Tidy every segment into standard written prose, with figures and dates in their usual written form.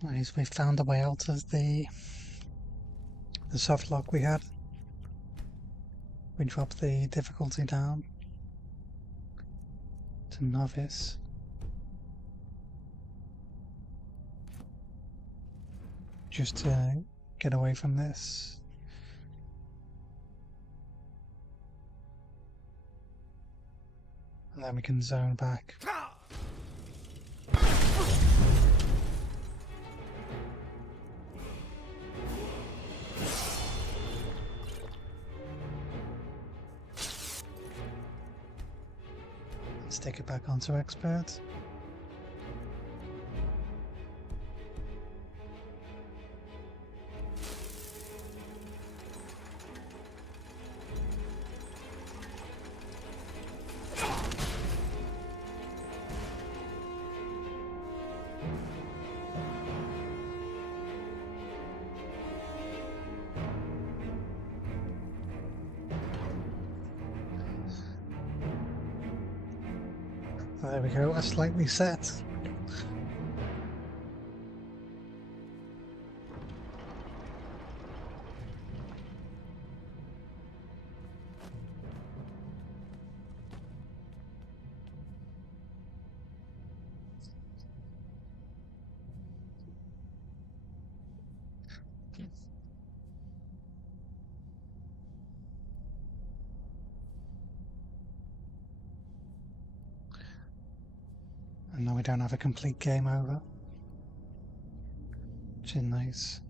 Nice, we found a way out of the soft lock we had. We dropped the difficulty down to novice. Just to get away from this. And then we can zone back. Stick it back onto expert. There we go, a slightly set. And now we don't have a complete game over, which is nice.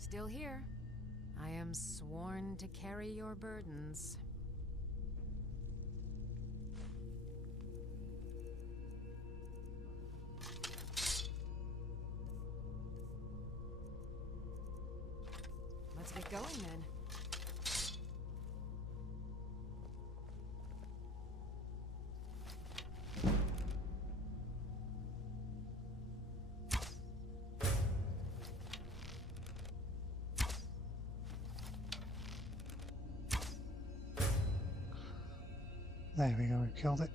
Still here. I am sworn to carry your burdens. Let's get going then. There we go, we killed it.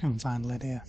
can find Lydia.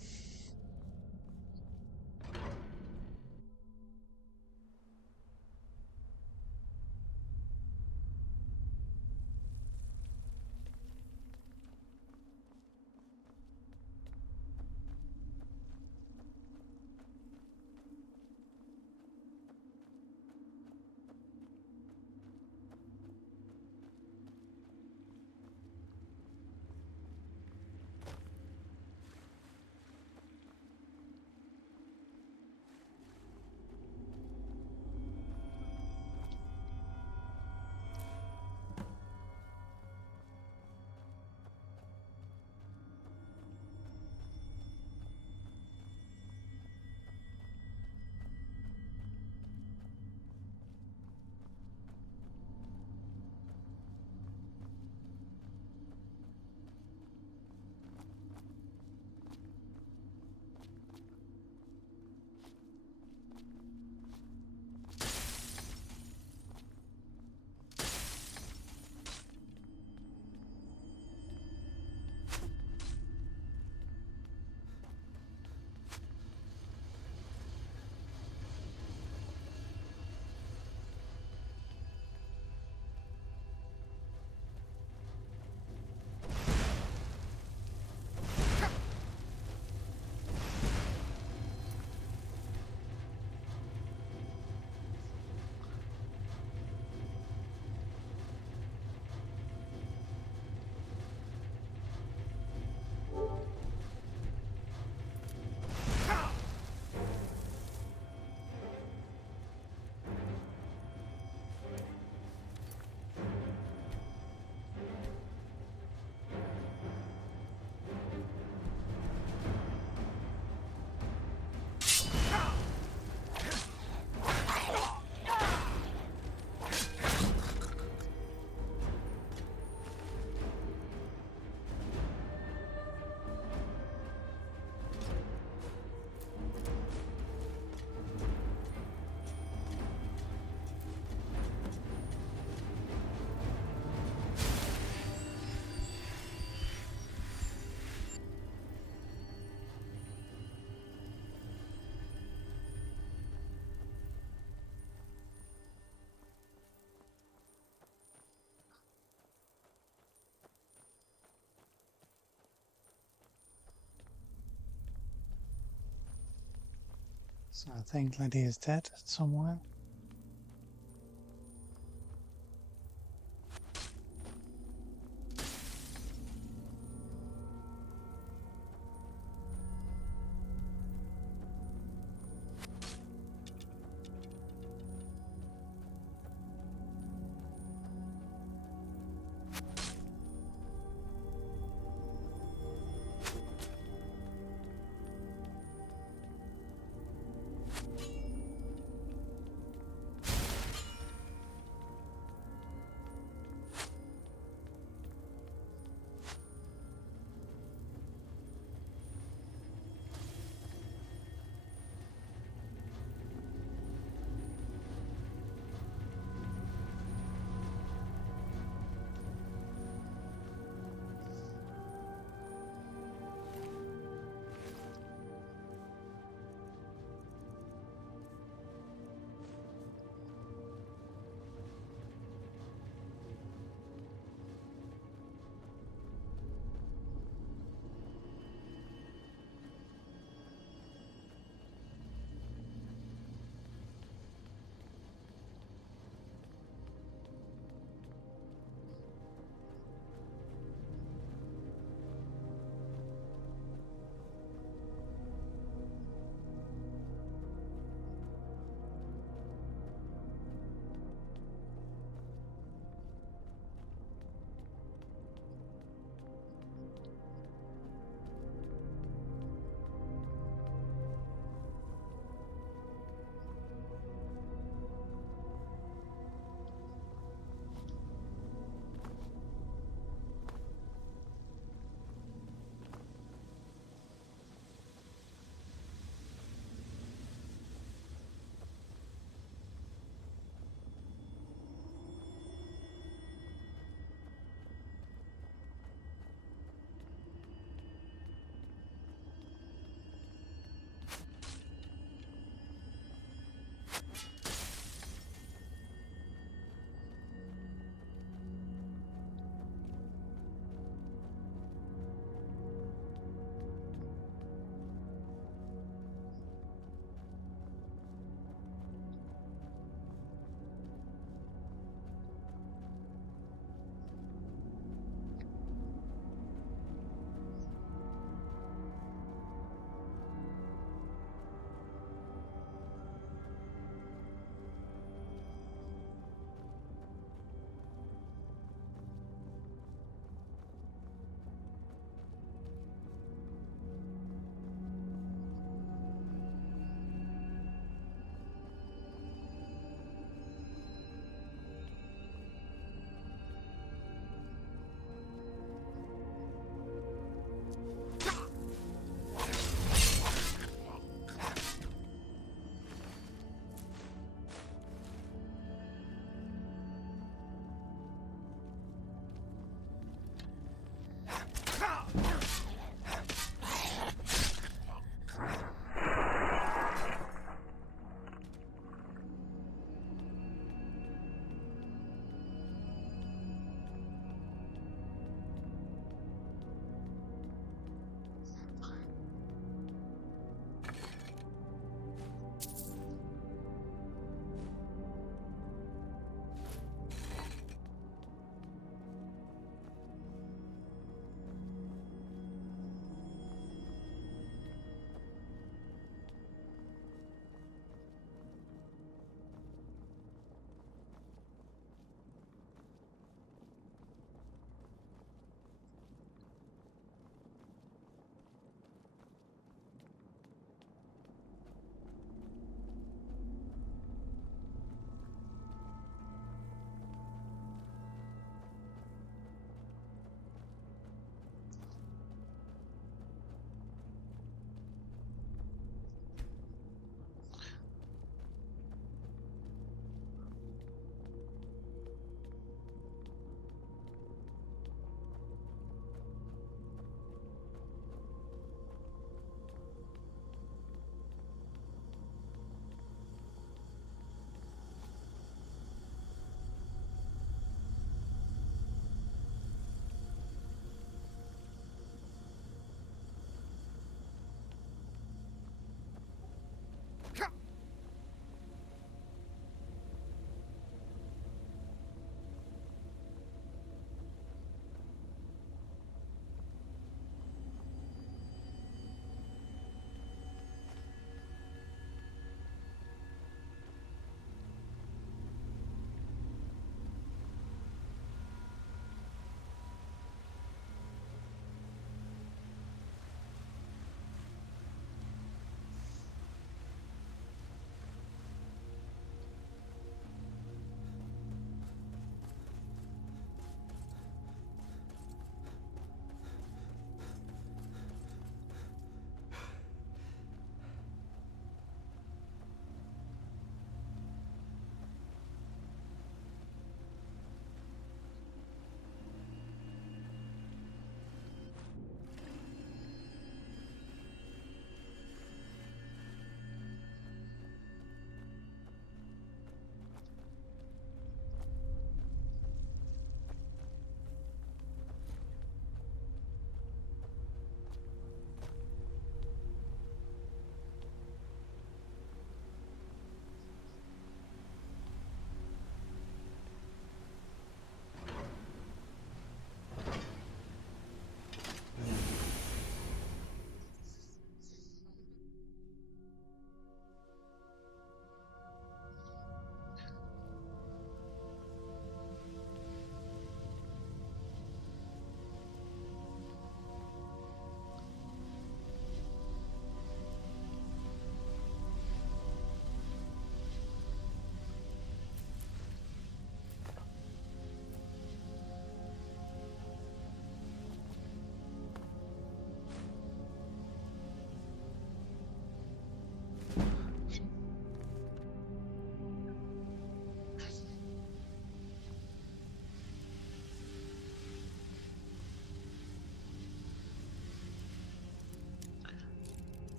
So I think Lydia's dead somewhere.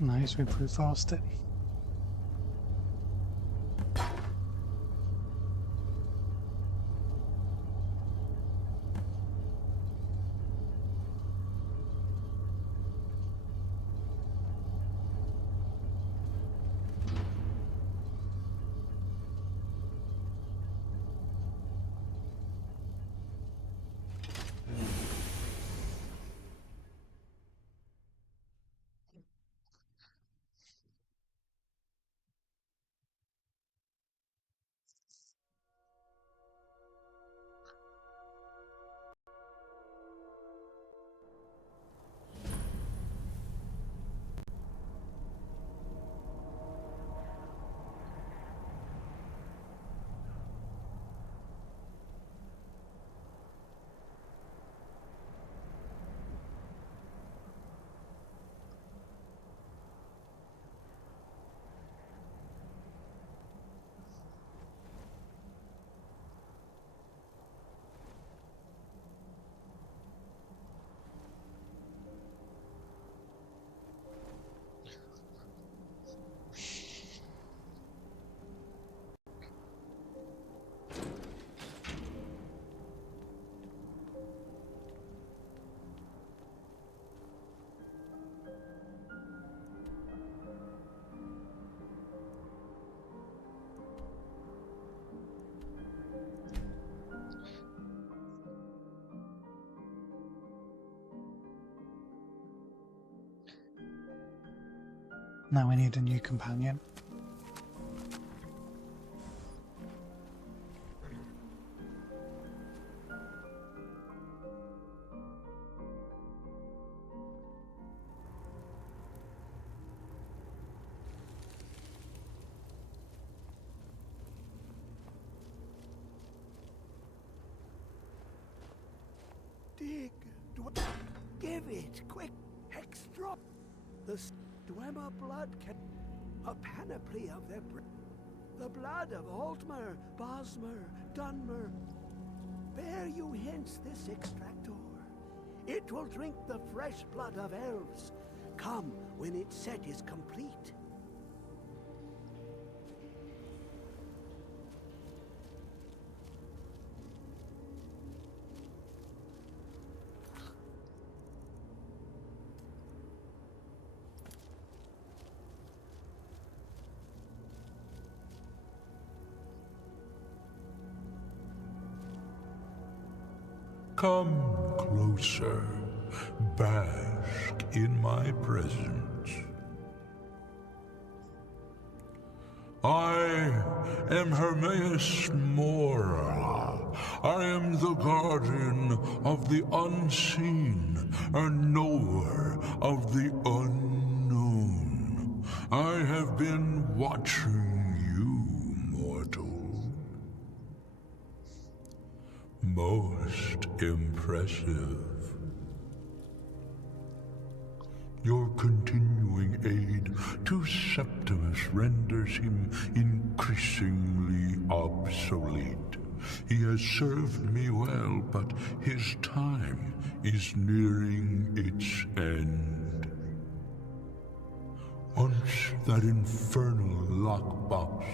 Nice, we brute forced it. Now we need a new companion. Dig, give it, quick, extra. The Dwemer blood can, a panoply of their, the blood of Altmer, Bosmer, Dunmer. Bear you hence this extractor. It will drink the fresh blood of elves. Come when its set is complete. Come closer, bask in my presence. I am Hermaeus Mora. I am the guardian of the unseen, a knower of the unknown. I have been watching you, mortal. Most impressive. Your continuing aid to Septimus renders him increasingly obsolete. He has served me well, but his time is nearing its end. Once that infernal lockbox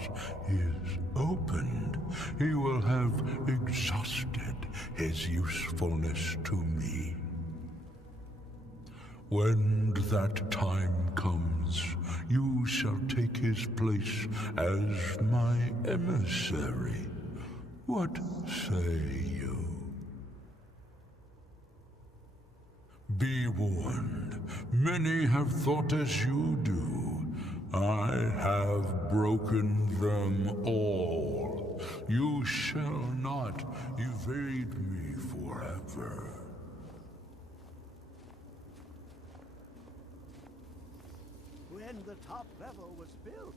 is opened, he will have exhausted his usefulness to me. When that time comes, you shall take his place as my emissary. What say you? Be warned, many have thought as you do. I have broken them all. You shall not evade me forever. When the top level was built,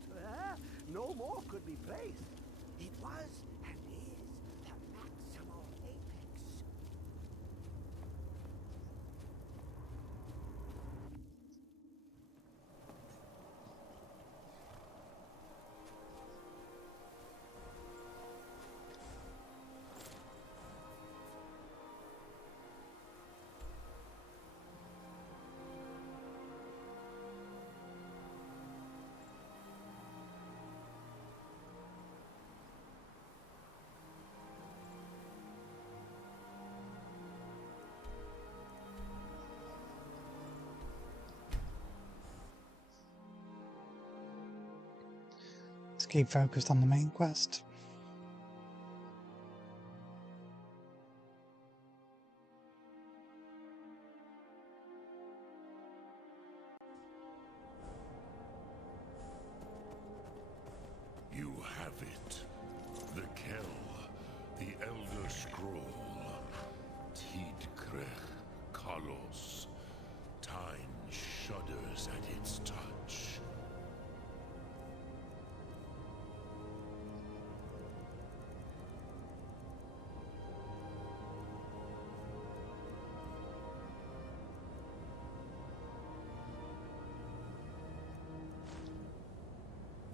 no more could be placed. It was and is the maximal apex. Just keep focused on the main quest. You have it. The Kell, the Elder Scroll. Tid Krech Kalos. Time shudders at its touch.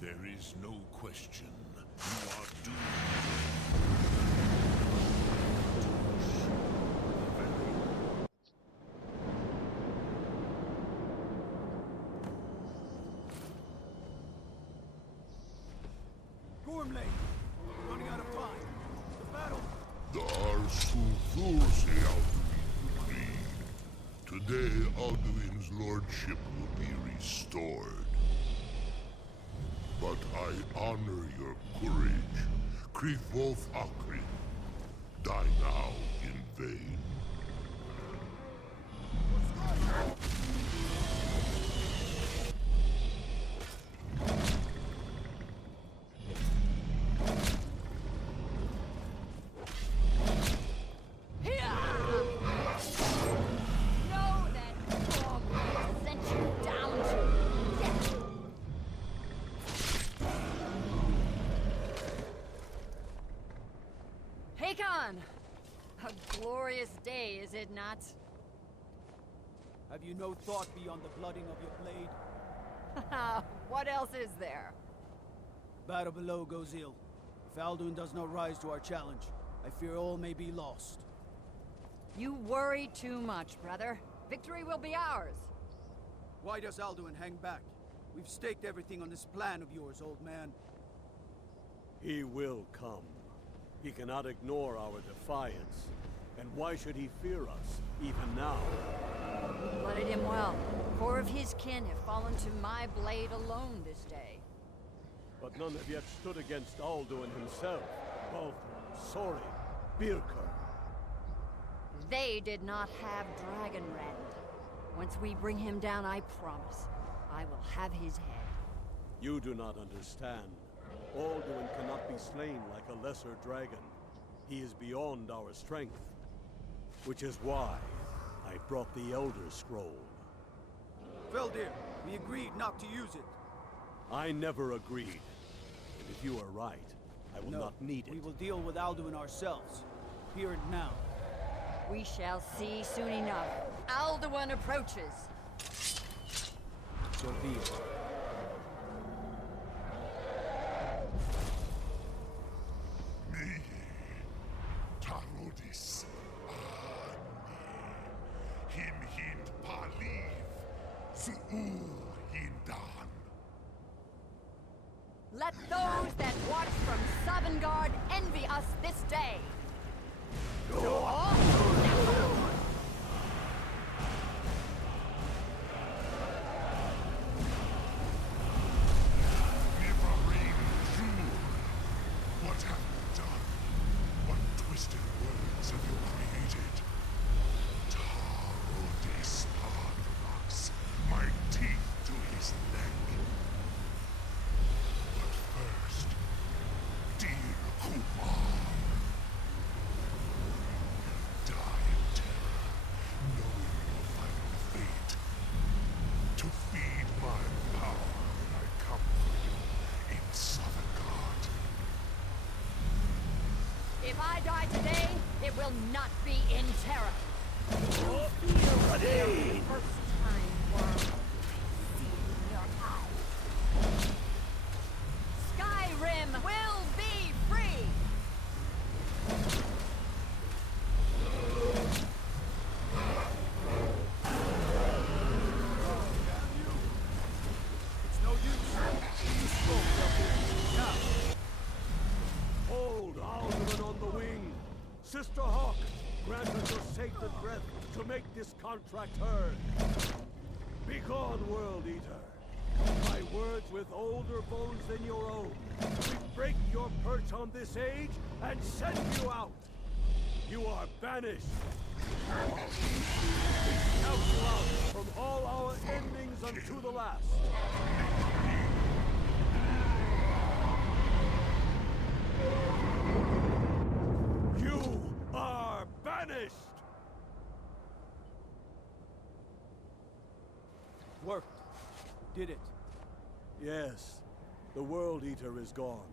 There is no question. You are doomed. Gormley, running out of time. The battle. The Arsulthursi Alduin decreed. Today, Alduin's lordship will be restored. But I honor your courage. Krithwolf Akrin. Die now in vain. Know that dog sent you down to death. Hakon! A glorious day, is it not? Have you no thought beyond the blooding of your blade? What else is there? Battle below goes ill. If Alduin does not rise to our challenge, I fear all may be lost. You worry too much, brother. Victory will be ours. Why does Alduin hang back? We've staked everything on this plan of yours, old man. He will come. He cannot ignore our defiance. And why should he fear us, even now? You blooded him well. 4 of his kin have fallen to my blade alone this day. But none have yet stood against Alduin himself. Both Sori, Birker. They did not have Dragonrend. Once we bring him down, I promise, I will have his head. You do not understand. Alduin cannot be slain like a lesser dragon. He is beyond our strength. Which is why I brought the Elder Scroll. Feldir, we agreed not to use it. I never agreed. And if you are right, I will not need it. We will deal with Alduin ourselves. Here and now. We shall see soon enough. Alduin approaches. So be it. Tarodis. Him hind paliv. Su'ur hindan. Let those that watch from Sovngarde envy us this day. What have you done? What twisted words have you created? Tarodis Padvax, my teeth to his neck. But first, dear Kumar, die in terror, knowing your final fate. To feed my power when I come for you in Sovngarde. If I die today, it will not be in terror. You feel for the first time, world. See in your eyes. Skyrim will be free! It's no use. You spoke, Feldir. Now. Hold Alduin on the wing! Sister Hawk, grant us your sacred breath to make this contract heard. Begone, World Eater! My my words with older bones than your own. We break your perch on this age and send you out. You are banished. We shout you out from all our endings unto the last. You are banished! Worked. Did it. Yes, the World Eater is gone.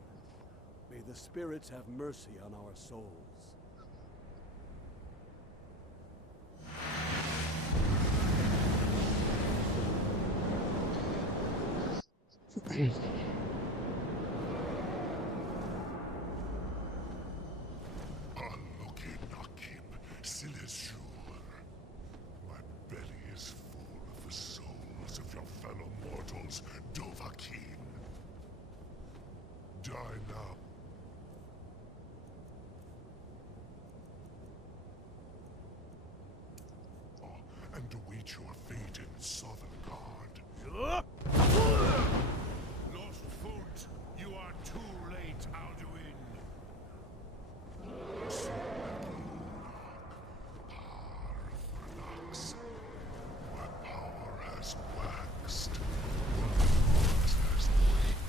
May the spirits have mercy on our souls. Aluki Nakim Silesur. My belly is full of the souls of your fellow mortals, Dovahkiin. Die now. And await your fate in Sovngarde. Lost foot, you are too late, Alduin. Parthanax, my power has waxed. My force has waned.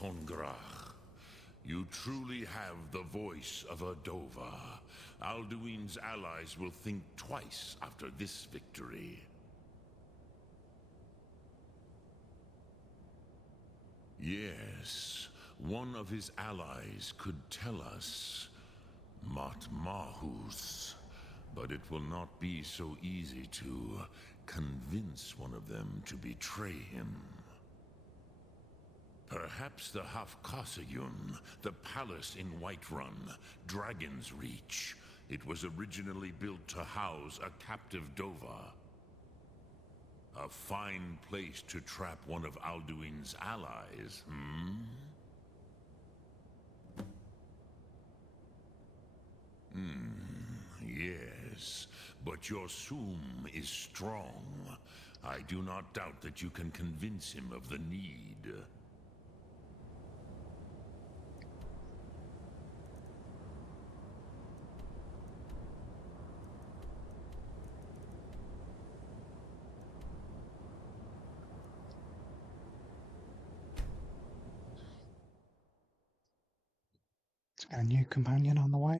Kongrach. You truly have the voice of a Dova. Alduin's allies will think twice after this victory. Yes, one of his allies could tell us Mat Mahus, but it will not be so easy to convince one of them to betray him. Perhaps the Hafkasayun, the palace in Whiterun, Dragon's Reach. It was originally built to house a captive Dova. A fine place to trap one of Alduin's allies, Yes, but your Sum is strong. I do not doubt that you can convince him of the need. It's got a new companion on the way.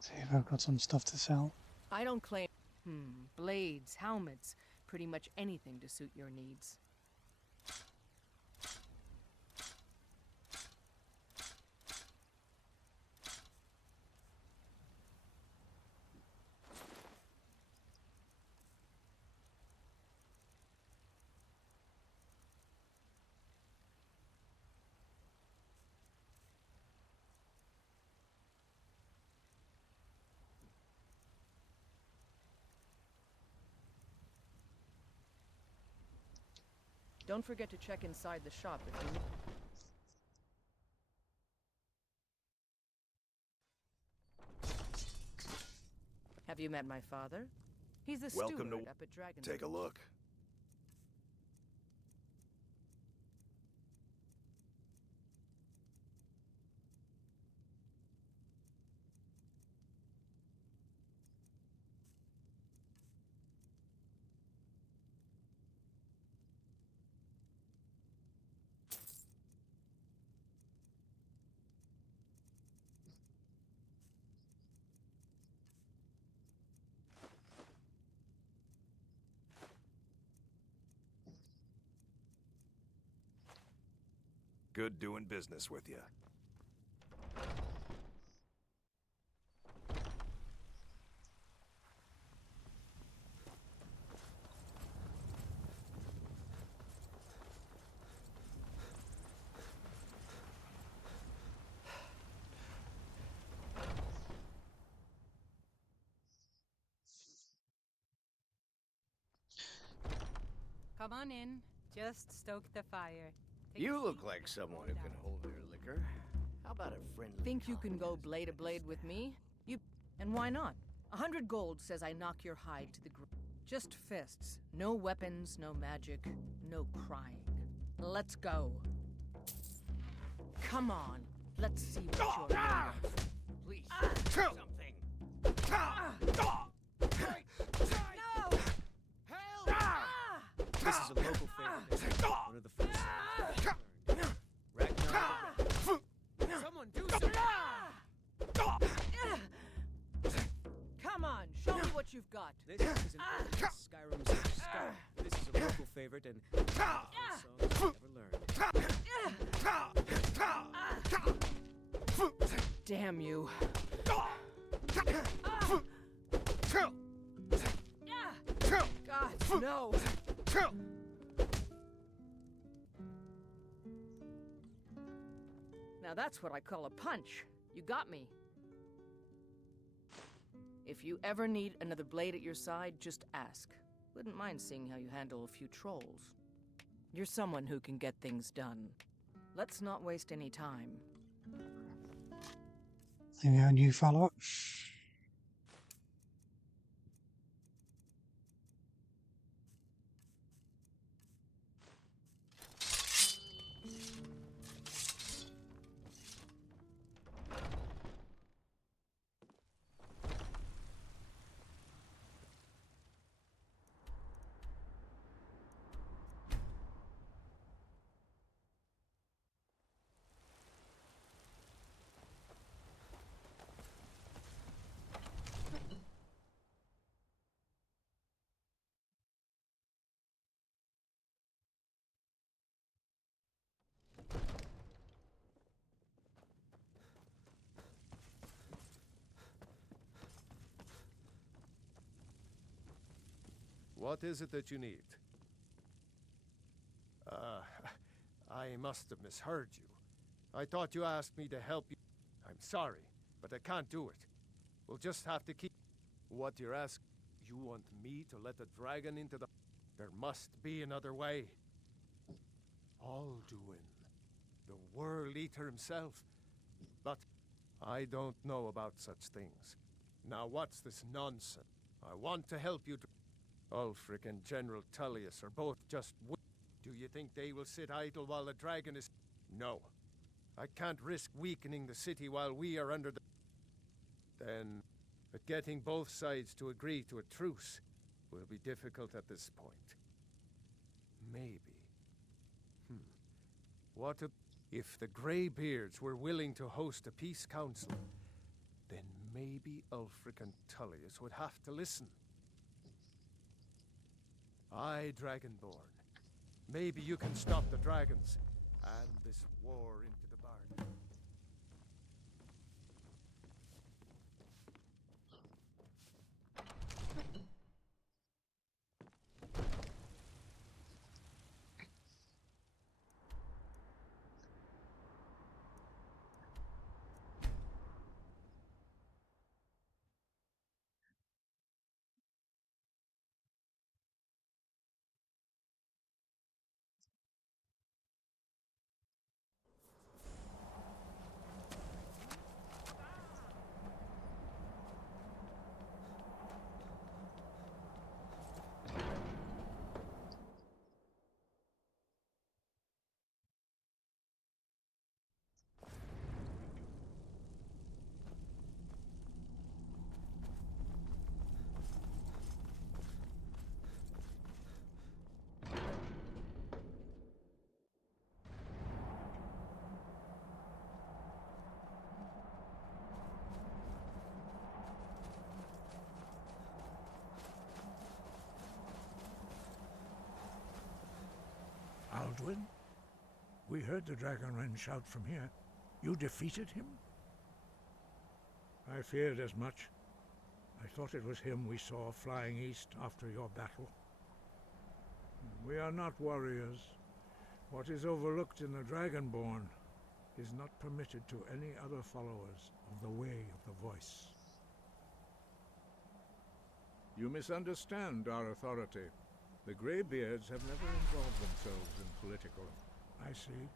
See if I've got some stuff to sell. I don't claim... blades, helmets, pretty much anything to suit your needs. Don't forget to check inside the shop if you need... Have you met my father? He's the Welcome steward to up at Dragon. take a look. Good doing business with you. Come on in. Just stoke the fire. Take You a look seat like and someone cool who can down. hold their liquor. How about a friendly Think you can go contest blade to blade with me? And why not? 100 gold says I knock your hide to the ground. Just fists. No weapons, no magic, no crying. Let's go. Come on. Let's see what you're made of. Please, something. No! This is a local favorite. One of the first Ragnar. Someone do something! Come on, show me what you've got. This is an old Skyrim's Skyrim. This is a local favorite and one of the first songs I've ever learned. Damn you. God, no. Now that's what I call a punch. You got me. If you ever need another blade at your side, just ask. Wouldn't mind seeing how you handle a few trolls. You're someone who can get things done. Let's not waste any time. Maybe our new follow-up. What is it that you need? I must have misheard you. I thought you asked me to help you. I'm sorry, but I can't do it. We'll just have to keep... What you're asking? You want me to let the dragon into the... There must be another way. Alduin, the World Eater himself. But I don't know about such things. Now what's this nonsense? I want to help you to... Ulfric and General Tullius are both just... Do you think they will sit idle while the dragon is... No. I can't risk weakening the city while we are under the... Then... But getting both sides to agree to a truce will be difficult at this point. Maybe. If the Greybeards were willing to host a peace council, then maybe Ulfric and Tullius would have to listen. Aye, Dragonborn. Maybe you can stop the dragons and this war into the bargain. Alduin? We heard the Dragonren shout from here. You defeated him? I feared as much. I thought it was him we saw flying east after your battle. We are not warriors. What is overlooked in the Dragonborn is not permitted to any other followers of the Way of the Voice. You misunderstand our authority. The Greybeards have never involved themselves in political... I see.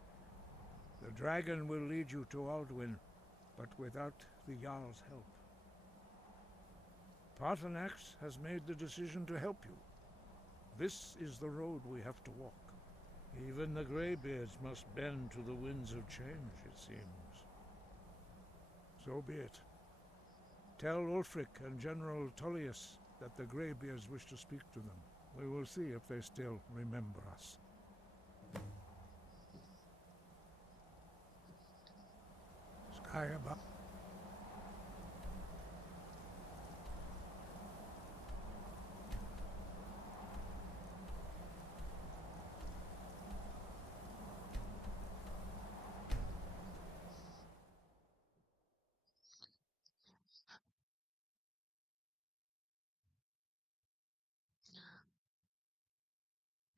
The dragon will lead you to Alduin, but without the Jarl's help. Paarthurnax has made the decision to help you. This is the road we have to walk. Even the Greybeards must bend to the winds of change, it seems. So be it. Tell Ulfric and General Tullius that the Greybeards wish to speak to them. We will see if they still remember us. Sky above.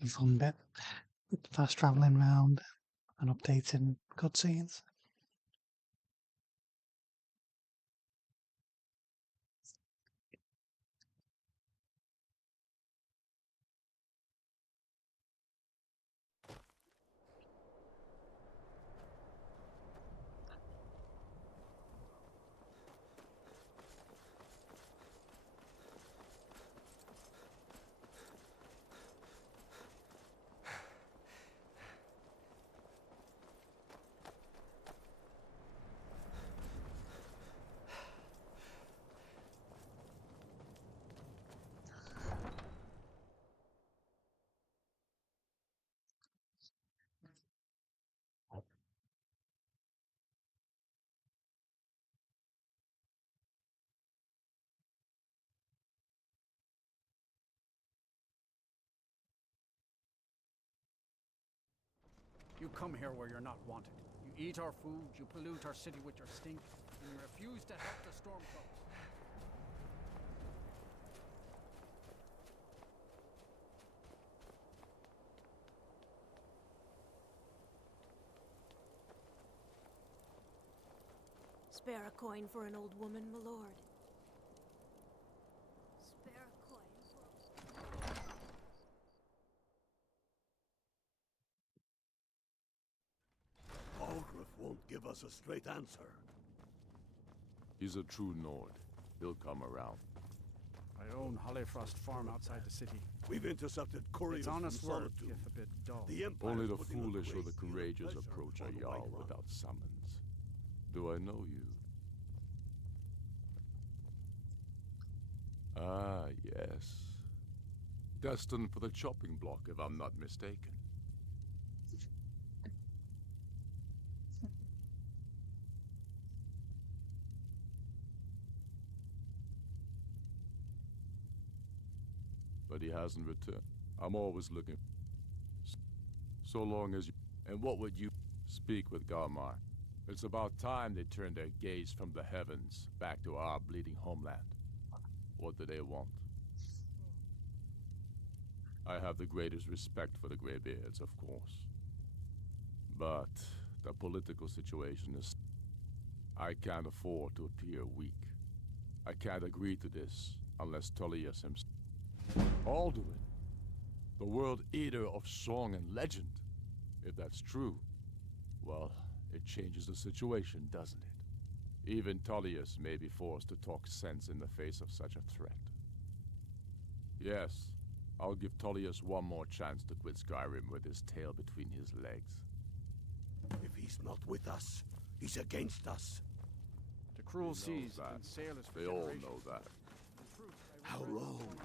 Fun bit. Fast travelling around and updating cutscenes. You come here where you're not wanted. You eat our food, you pollute our city with your stink, and you refuse to help the Stormcloaks. Spare a coin for an old woman, my lord. Spare a coin for... Algrith won't give us a straight answer. He's a true Nord. He'll come around. I own Hollifrost Farm outside the city. We've intercepted couriers Its honest from work, Solitude. if a bit dull. The Empire Only is the putting a foolish or great the deal of courageous pressure approach a on Jarl Whiterun. without summons. Do I know you? Ah, yes. Destined for the chopping block, if I'm not mistaken. But he hasn't returned. I'm always looking. So long as you... And what would you... Speak with Garmar. It's about time they turned their gaze from the heavens back to our bleeding homeland. What do they want? I have the greatest respect for the Greybeards, of course. But the political situation is... I can't afford to appear weak. I can't agree to this unless Tullius himself... Alduin, the world eater of song and legend. If that's true, well, it changes the situation, doesn't it? Even Tullius may be forced to talk sense in the face of such a threat. Yes, I'll give Tullius one more chance to quit Skyrim with his tail between his legs. If he's not with us, he's against us. The cruel He knows seas have that. been sailors for They all generations. know that. In truth, I How regret- long?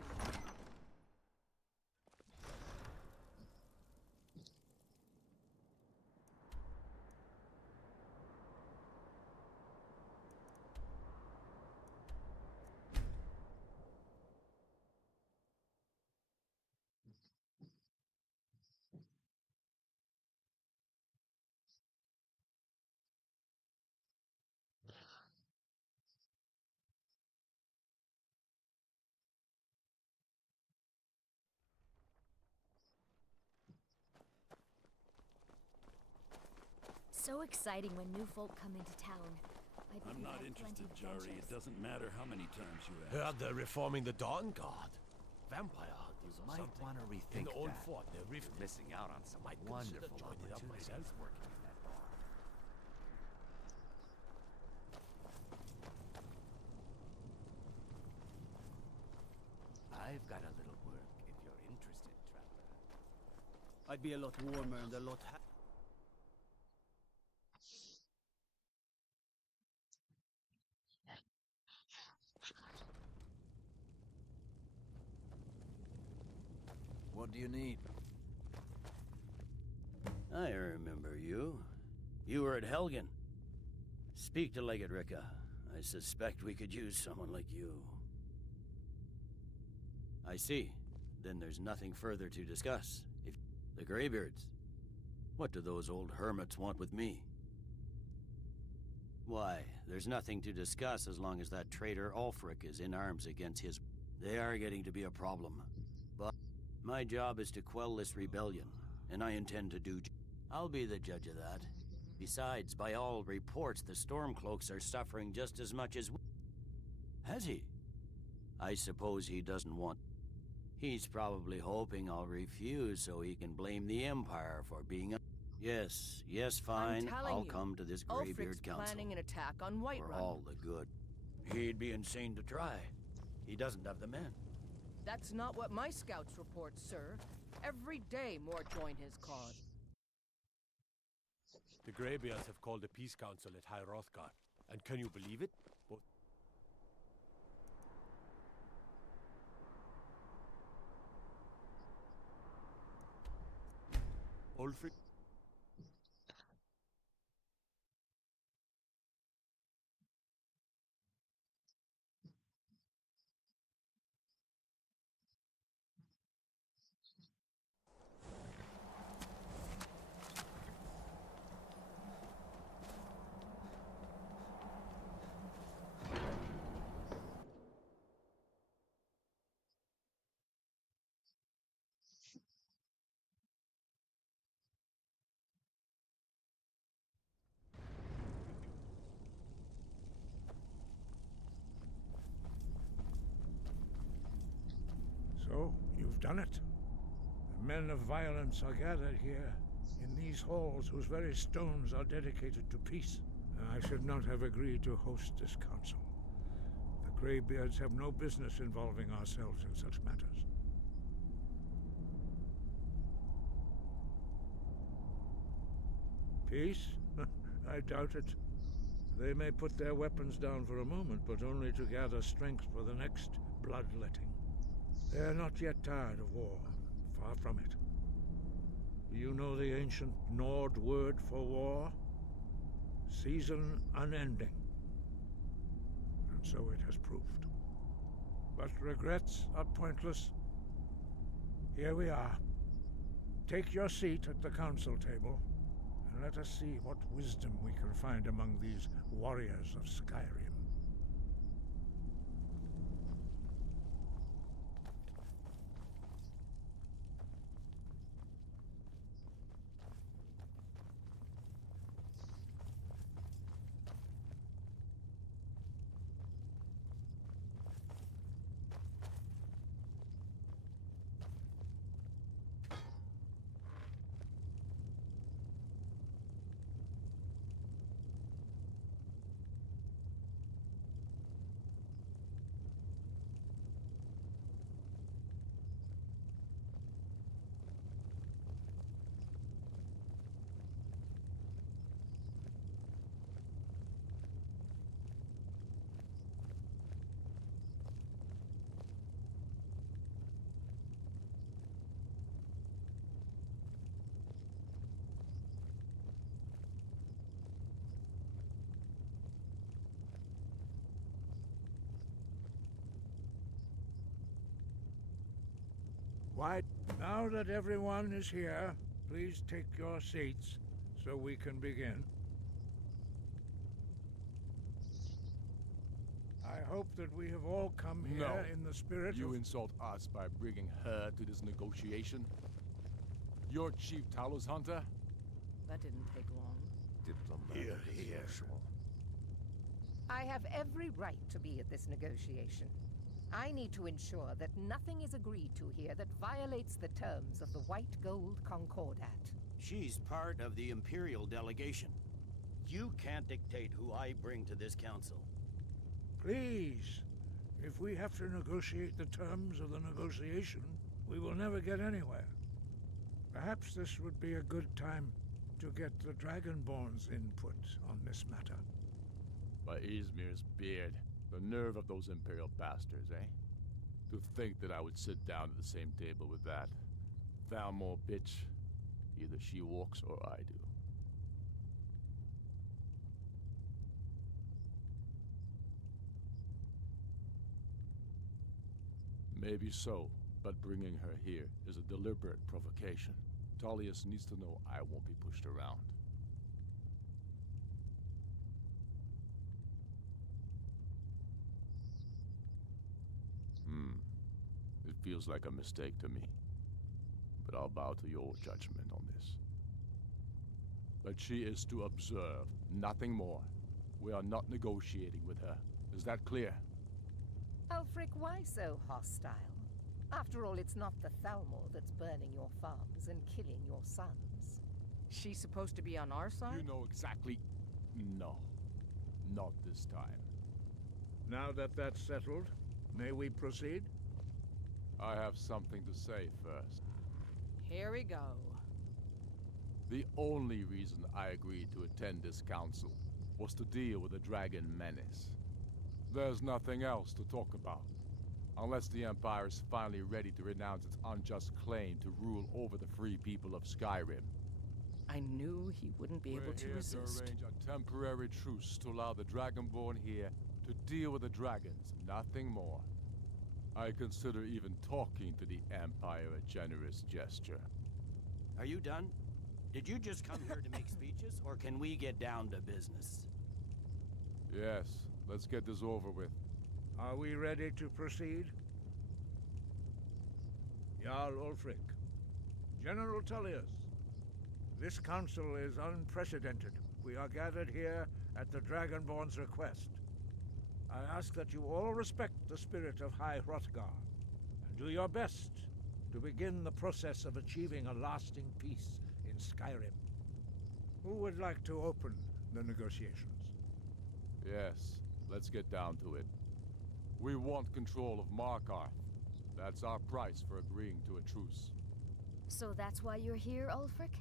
So exciting when new folk come into town. I'm not interested, Jari. It doesn't matter how many times you ask. Heard they're reforming the Dawn Guard. Vampire hunters or might something. want to rethink In the old that. fort, they're rifting. Missing out on some Might wonderful consider joining up myself. opportunities working in that bar. I've got a little work if you're interested, traveler. I'd be a lot warmer and a lot What do you need? I remember you. You were at Helgen. Speak to Legate Ricka. I suspect we could use someone like you. I see. Then there's nothing further to discuss. If the Greybeards, what do those old hermits want with me? Why, there's nothing to discuss as long as that traitor Ulfric is in arms against his... They are getting to be a problem. But my job is to quell this rebellion, and I intend to do... I'll be the judge of that. Besides, by all reports, the Stormcloaks are suffering just as much as... Has he? I suppose he doesn't want... He's probably hoping I'll refuse so he can blame the Empire for being a... Yes, fine. I'll come to this Greybeard Council. Planning an attack on Whiterun. For all the good. He'd be insane to try. He doesn't have the men. That's not what my scouts report, sir. Every day more join his cause. The Greybeards have called a peace council at High Hrothgar. And can you believe it? Both Ulfric So, you've done it. The men of violence are gathered here, in these halls whose very stones are dedicated to peace. I should not have agreed to host this council. The Greybeards have no business involving ourselves in such matters. Peace? I doubt it. They may put their weapons down for a moment, but only to gather strength for the next bloodletting. They are not yet tired of war. Far from it. Do you know the ancient Nord word for war? Season unending. And so it has proved. But regrets are pointless. Here we are. Take your seat at the council table, and let us see what wisdom we can find among these warriors of Skyrim. Why, now that everyone is here, please take your seats so we can begin. I hope that we have all come here in the spirit You of... insult us by bringing her to this negotiation? You're Chief Talos Hunter? That didn't take long. Diplomatic as usual. I have every right to be at this negotiation. I need to ensure that nothing is agreed to here that violates the terms of the White Gold Concordat. She's part of the Imperial delegation. You can't dictate who I bring to this council. Please, if we have to negotiate the terms of the negotiation, we will never get anywhere. Perhaps this would be a good time to get the Dragonborn's input on this matter. By Izmir's beard. The nerve of those Imperial bastards, eh? To think that I would sit down at the same table with that Thalmor bitch. Either she walks or I do. Maybe so, but bringing her here is a deliberate provocation. Tullius needs to know I won't be pushed around. It feels like a mistake to me. But I'll bow to your judgment on this. But she is to observe, nothing more. We are not negotiating with her. Is that clear? Ulfric, why so hostile? After all, it's not the Thalmor that's burning your farms and killing your sons. She's supposed to be on our side? You know exactly... No. Not this time. Now that that's settled, may we proceed? I have something to say first. Here we go. The only reason I agreed to attend this council was to deal with the dragon menace. There's nothing else to talk about. Unless the Empire is finally ready to renounce its unjust claim to rule over the free people of Skyrim. I knew he wouldn't be able to resist. We're here to arrange a temporary truce to allow the Dragonborn here to deal with the dragons, nothing more. I consider even talking to the Empire a generous gesture. Are you done? Did you just come here to make speeches, or can we get down to business? Yes, let's get this over with. Are we ready to proceed? Jarl Ulfric, General Tullius, this council is unprecedented. We are gathered here at the Dragonborn's request. I ask that you all respect the spirit of High Hrothgar, and Do your best to begin the process of achieving a lasting peace in Skyrim. Who would like to open the negotiations? Yes, let's get down to it. We want control of Markarth. That's our price for agreeing to a truce. So that's why you're here, Ulfric?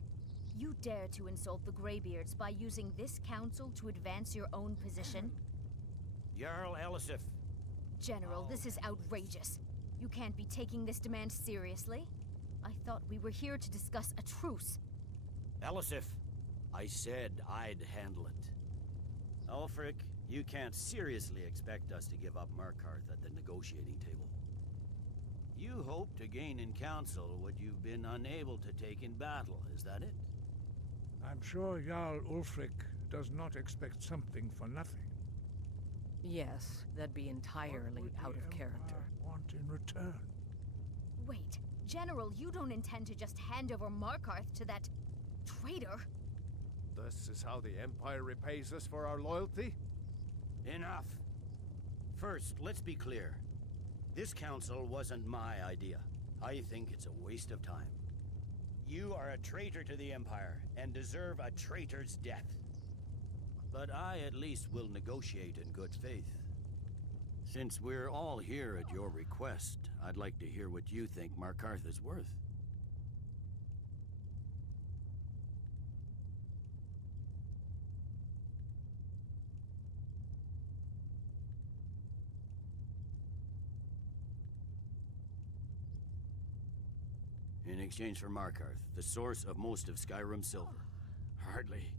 You dare to insult the Greybeards by using this council to advance your own position? Jarl Elisif. General, this is outrageous. You can't be taking this demand seriously. I thought we were here to discuss a truce. Elisif, I said I'd handle it. Ulfric, you can't seriously expect us to give up Markarth at the negotiating table. You hope to gain in council what you've been unable to take in battle, is that it? I'm sure Jarl Ulfric does not expect something for nothing. Yes, that'd be entirely out of character. Want in return? Wait, General, you don't intend to just hand over Markarth to that traitor? This is how the Empire repays us for our loyalty? Enough. First, let's be clear. This council wasn't my idea. I think it's a waste of time. You are a traitor to the Empire and deserve a traitor's death. But I at least will negotiate in good faith. Since we're all here at your request, I'd like to hear what you think Markarth is worth. In exchange for Markarth, the source of most of Skyrim's silver. Hardly.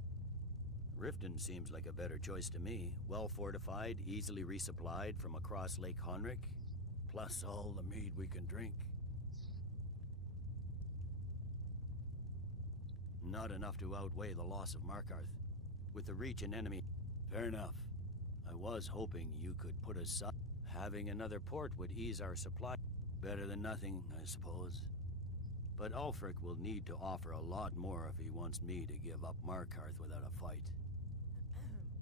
Riften seems like a better choice to me. Well fortified, easily resupplied from across Lake Honric, plus all the mead we can drink. Not enough to outweigh the loss of Markarth. With the Reach an enemy, fair enough. I was hoping you could put aside. Having another port would ease our supply. Better than nothing, I suppose. But Ulfric will need to offer a lot more if he wants me to give up Markarth without a fight.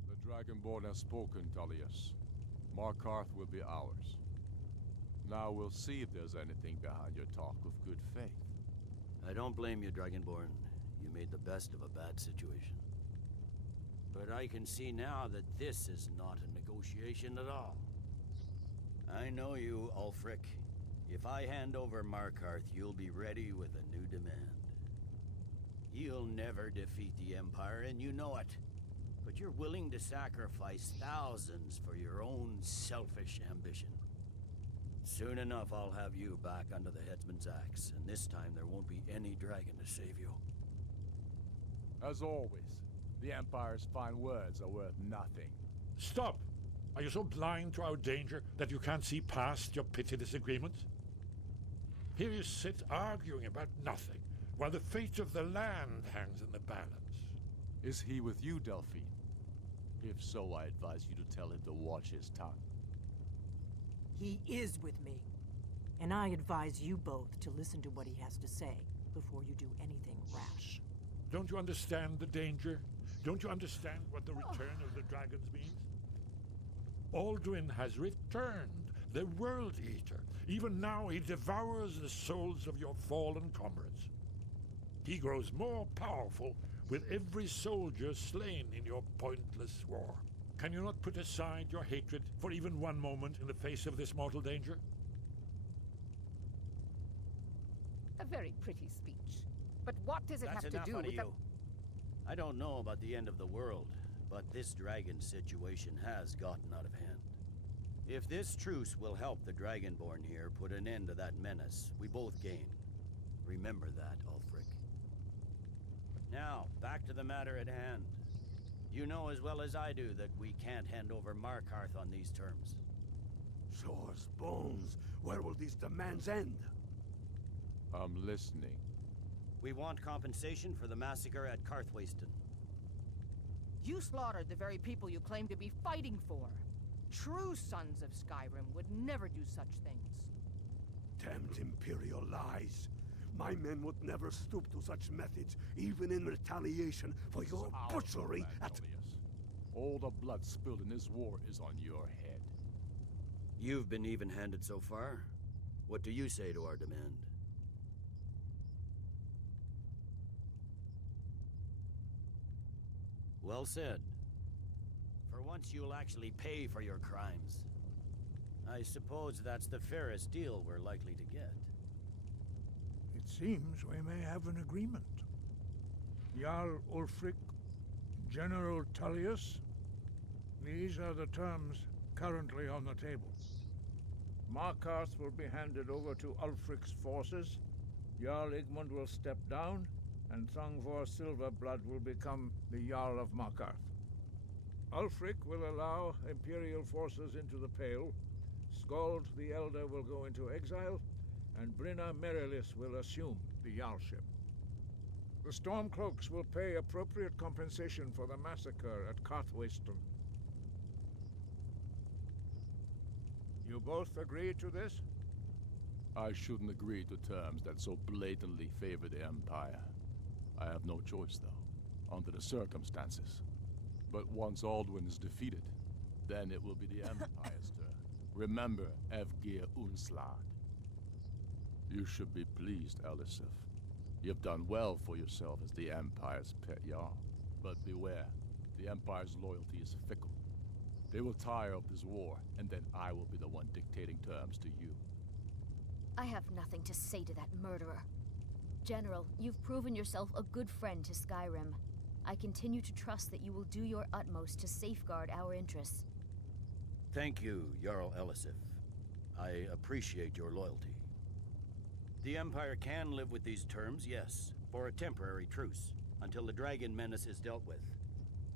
The Dragonborn has spoken, Tullius. Markarth will be ours. Now we'll see if there's anything behind your talk of good faith. I don't blame you, Dragonborn. You made the best of a bad situation. But I can see now that this is not a negotiation at all. I know you, Ulfric. If I hand over Markarth, you'll be ready with a new demand. You'll never defeat the Empire, and you know it. But you're willing to sacrifice thousands for your own selfish ambition. Soon enough, I'll have you back under the headsman's axe, and this time there won't be any dragon to save you. As always, the Empire's fine words are worth nothing. Stop! Are you so blind to our danger that you can't see past your petty disagreements? Here you sit arguing about nothing, while the fate of the land hangs in the balance. Is he with you, Delphine? If so, I advise you to tell him to watch his tongue. He is with me. And I advise you both to listen to what he has to say before you do anything rash. Don't you understand the danger? Don't you understand what the return of the dragons means? Alduin has returned, the World Eater. Even now he devours the souls of your fallen comrades. He grows more powerful with every soldier slain in your pointless war. Can you not put aside your hatred for even one moment in the face of this mortal danger? A very pretty speech. But what does it have to do with you. I don't know about the end of the world, but this dragon situation has gotten out of hand. If this truce will help the Dragonborn here put an end to that menace, we both gain. Remember that, Ulfric. Now, back to the matter at hand. You know as well as I do that we can't hand over Markarth on these terms. Shores, bones, where will these demands end? I'm listening. We want compensation for the massacre at Karthwasten. You slaughtered the very people you claim to be fighting for. True sons of Skyrim would never do such things. Damned Imperial lies. My men would never stoop to such methods, even in retaliation for your butchery at... All the blood spilled in this war is on your head. You've been even-handed so far. What do you say to our demand? Well said. For once you'll actually pay for your crimes. I suppose that's the fairest deal we're likely to get. It seems we may have an agreement. Jarl Ulfric, General Tullius, these are the terms currently on the table. Markarth will be handed over to Ulfric's forces, Jarl Igmund will step down, and Thongvor Silverblood will become the Jarl of Markarth. Ulfric will allow Imperial forces into the Pale, Skald the Elder will go into exile, and Brinna Merilis will assume the Jarlship. The Stormcloaks will pay appropriate compensation for the massacre at Carthwayston. You both agree to this? I shouldn't agree to terms that so blatantly favor the Empire. I have no choice, though, under the circumstances. But once Alduin is defeated, then it will be the Empire's turn. Remember Evgir Unslad. You should be pleased, Elisif. You've done well for yourself as the Empire's pet Jarl. But beware, the Empire's loyalty is fickle. They will tire of this war, and then I will be the one dictating terms to you. I have nothing to say to that murderer. General, you've proven yourself a good friend to Skyrim. I continue to trust that you will do your utmost to safeguard our interests. Thank you, Jarl Elisif. I appreciate your loyalty. The Empire can live with these terms, yes, for a temporary truce, until the dragon menace is dealt with.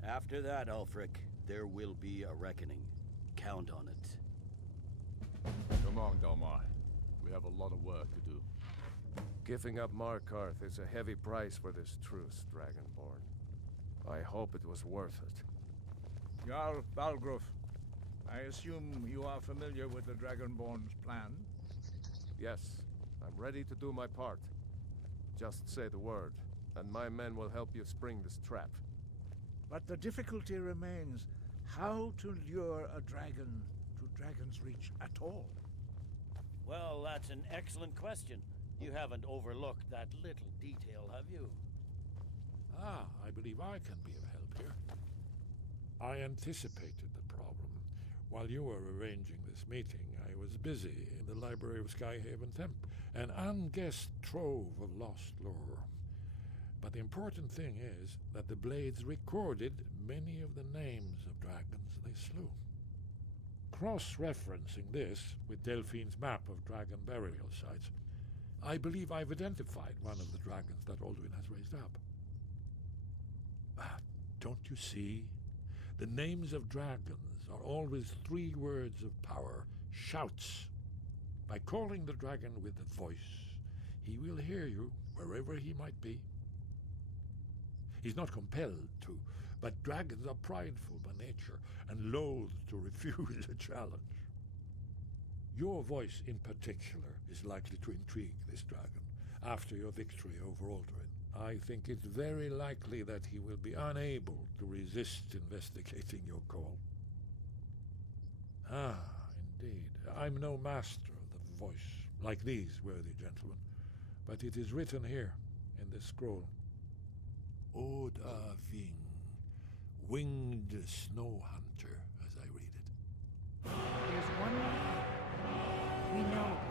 After that, Ulfric, there will be a reckoning. Count on it. Come on, Dalmar. We have a lot of work to do. Giving up Markarth is a heavy price for this truce, Dragonborn. I hope it was worth it. Jarl Balgruf, I assume you are familiar with the Dragonborn's plan? Yes, I'm ready to do my part. Just say the word, and my men will help you spring this trap. But the difficulty remains how to lure a dragon to Dragon's Reach at all. Well, that's an excellent question. You haven't overlooked that little detail, have you? Ah, I believe I can be of help here. I anticipated the problem. While you were arranging this meeting, I was busy in the library of Skyhaven Temple, an unguessed trove of lost lore. But the important thing is that the Blades recorded many of the names of dragons they slew. Cross-referencing this with Delphine's map of dragon burial sites, I believe I've identified one of the dragons that Alduin has raised up. Don't you see? The names of dragons are always 3 words of power, shouts. By calling the dragon with a voice, he will hear you wherever he might be. He's not compelled to, but dragons are prideful by nature and loath to refuse a challenge. Your voice in particular is likely to intrigue this dragon after your victory over Alduin. I think it's very likely that he will be unable to resist investigating your call. Ah, indeed. I'm no master of the voice, like these worthy gentlemen, but it is written here in this scroll. Oda Ving, winged snow hunter, as I read it. There's one more we know about.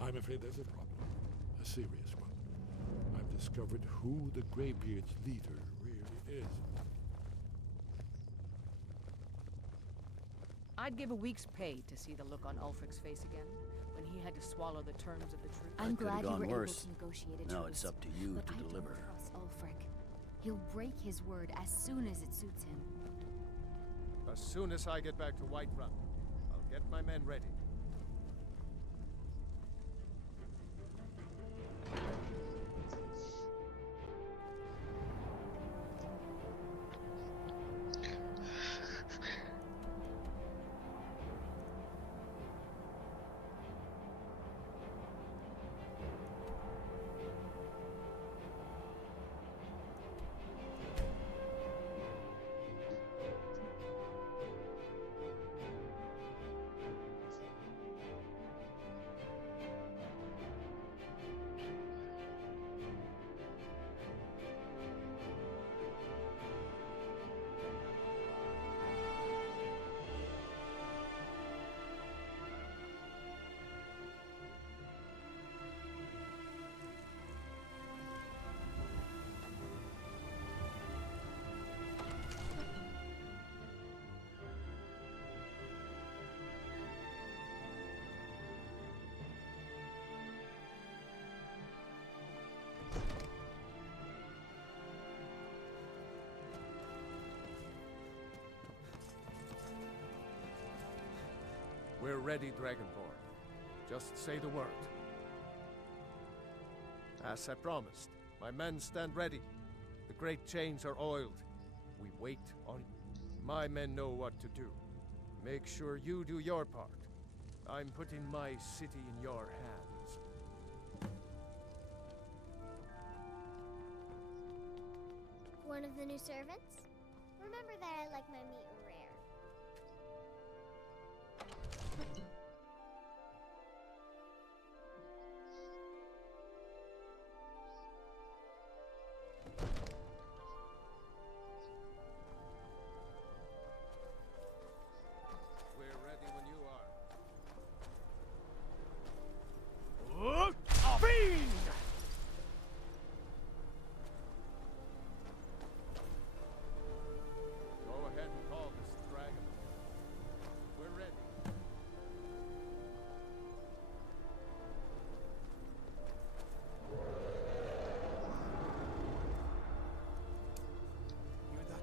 I'm afraid there's a problem, a serious one. I've discovered who the Greybeard's leader really is. I'd give a week's pay to see the look on Ulfric's face again, when he had to swallow the terms of the truce. I'm glad you were worse. able to negotiate a Now truce, it's up to you but to I deliver. don't trust Ulfric. He'll break his word as soon as it suits him. As soon as I get back to Whiterun, I'll get my men ready. ready, Dragonborn. Just say the word. As I promised, my men stand ready. The great chains are oiled. We wait on... My men know what to do. Make sure you do your part. I'm putting my city in your hands. One of the new servants? Remember that I like my meat rare. We're ready when you are. Fiend! Go ahead and call this dragon. We're ready. Hear that?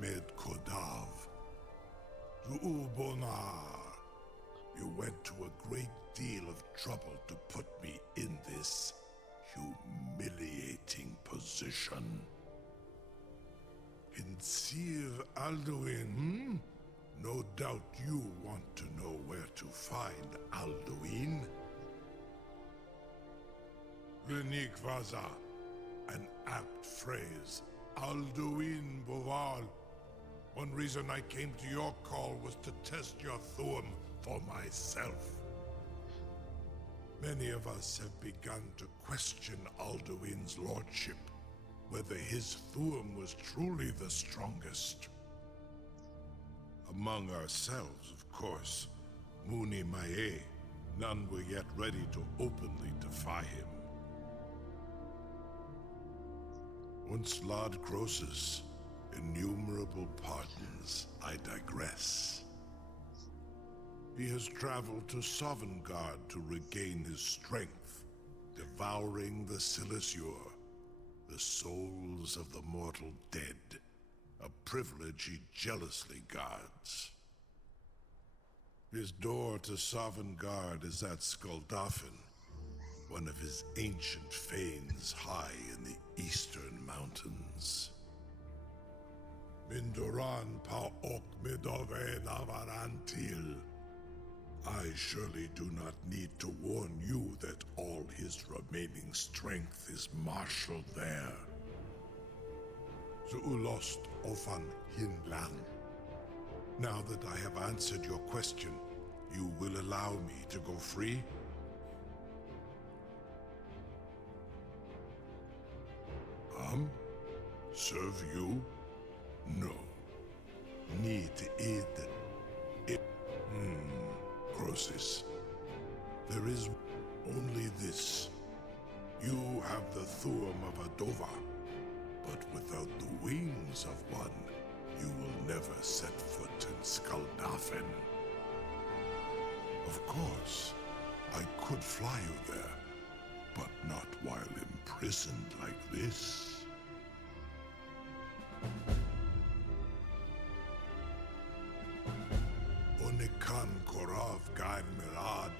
Med Kodav. To Ubonar. You went to a great deal of trouble to put me in this humiliating position. Insir Alduin, No doubt you want to know where to find Alduin. Renikvaza, an apt phrase. Alduin Boval. One reason I came to your call was to test your Thuum for myself. Many of us have begun to question Alduin's lordship, whether his Thuum was truly the strongest. Among ourselves, of course, Muni Mae, none were yet ready to openly defy him. Once Lord Croesus, innumerable pardons, I digress. He has traveled to Sovngarde to regain his strength, devouring the Silesure, the souls of the mortal dead, a privilege he jealously guards. His door to Sovngarde is at Skuldafn, one of his ancient fanes high in the eastern mountains. Mindoran pa ok midove navarantil. I surely do not need to warn you that all his remaining strength is marshaled there. Zuulost ofan hinlan. Now that I have answered your question, you will allow me to go free? Serve you? No. Need id. Crosis. There is only this. You have the thuum of a Dova, but without the wings of one, you will never set foot in Skaldafen. Of course, I could fly you there, but not while imprisoned like this. Onikan Korav Gain Mirad,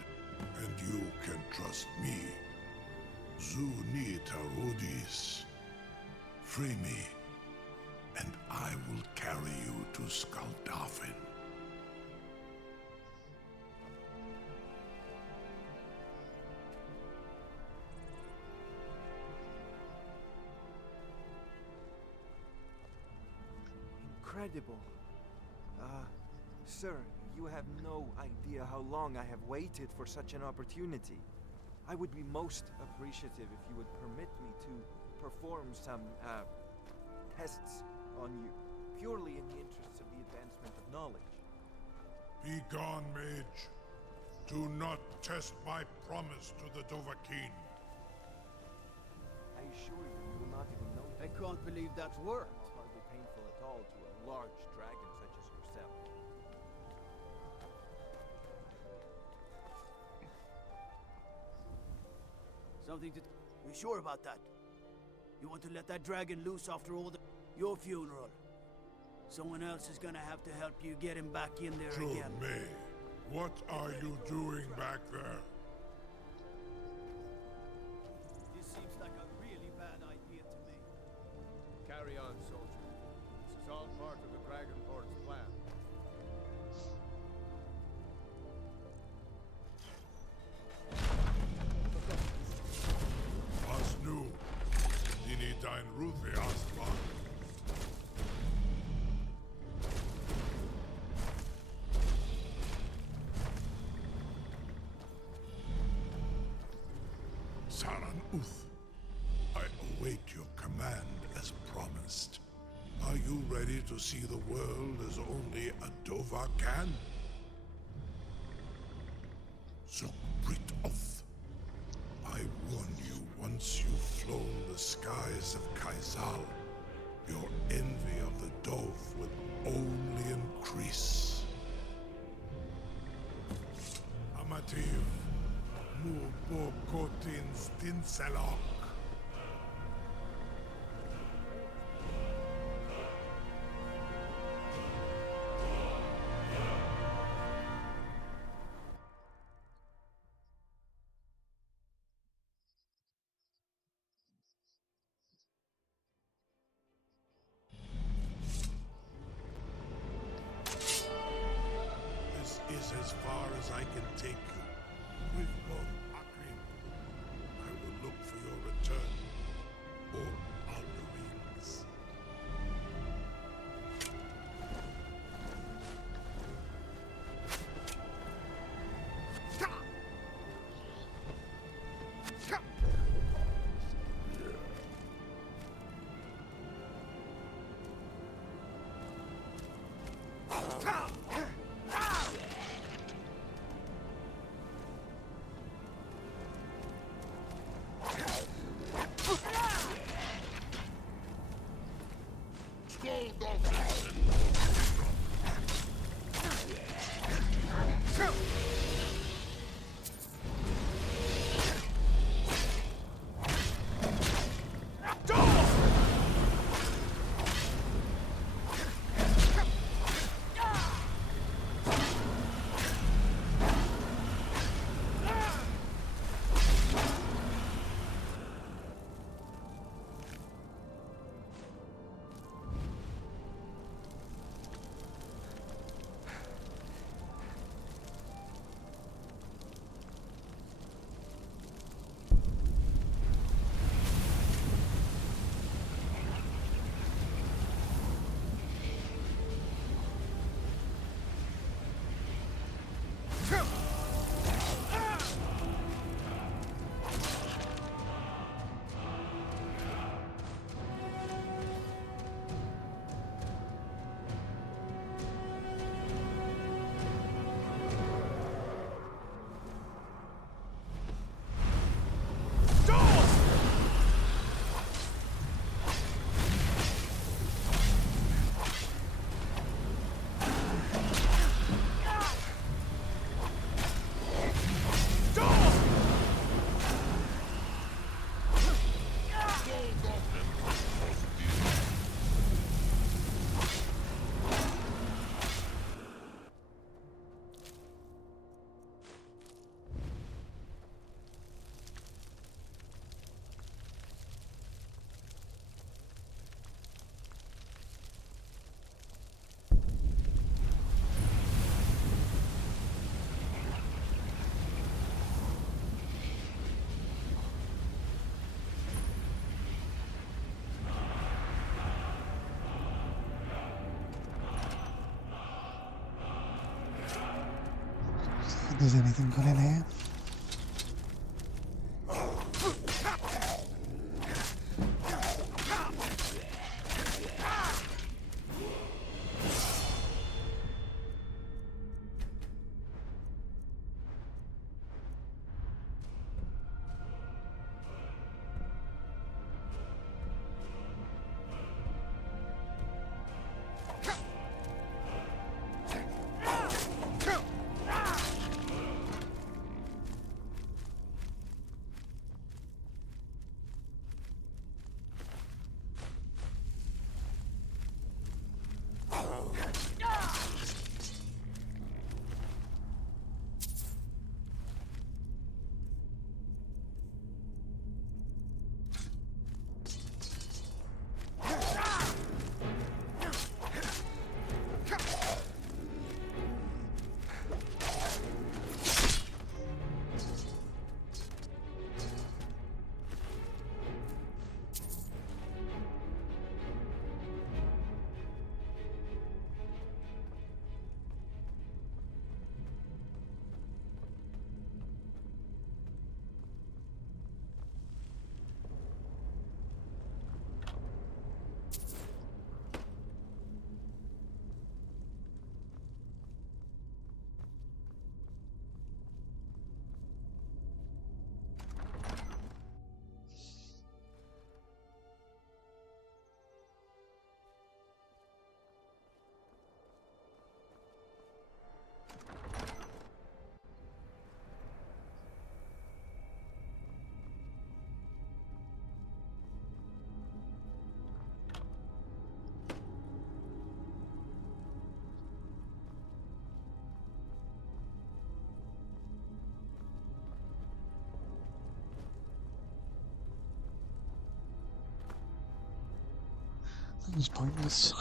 and you can trust me. Zuni Tarudis. Free me, and I will carry you to Skaldafen. Incredible. Sir, you have no idea how long I have waited for such an opportunity. I would be most appreciative if you would permit me to perform some, tests on you, purely in the interests of the advancement of knowledge. Be gone, mage. Do not test my promise to the Dovahkiin. I assure you, you will not even know. I can't believe that's worked. Hardly painful at all to a large dragon such as yourself. Something to... You sure about that? You want to let that dragon loose after all the... Your funeral. Someone else is gonna have to help you get him back in there again. May, what are you doing back there? This seems like a really bad idea to me. Carry on, soldier. This is all part of the Dragonborn's plan. Was nu, dini dein Ruthi Astman. Saran Uth, I await your command as promised. Are you ready to see the world as only a Dova can? Zukbrit Oth, I warn you, once you've flown the skies of Kaizal, your envy of the Dove will only increase. Amativ, Mu Bokotin Stinselok. This is as far as I can take you. With both Akrim, I will look for your return. think there's anything good in here. That was pointless.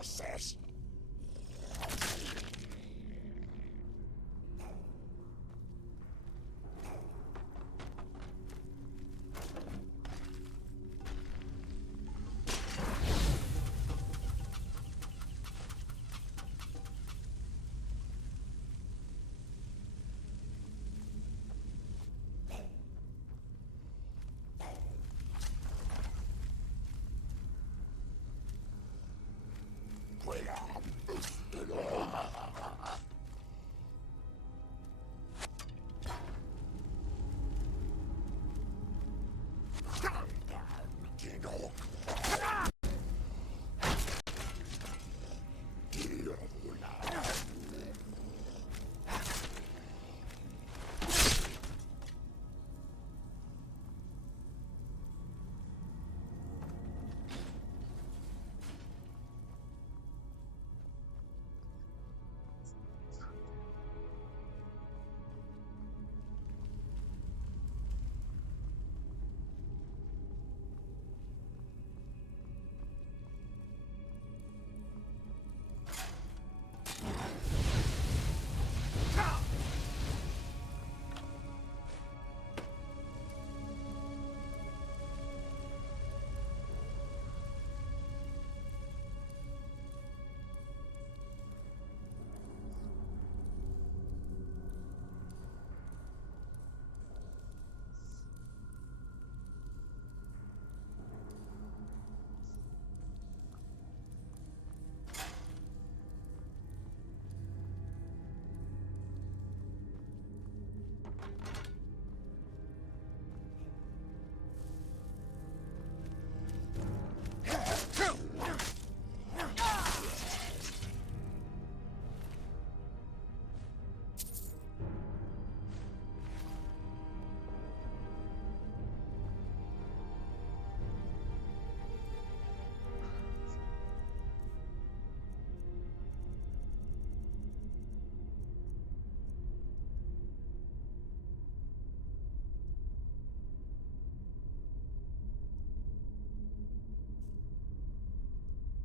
process.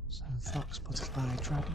So fox, butterfly, dragon.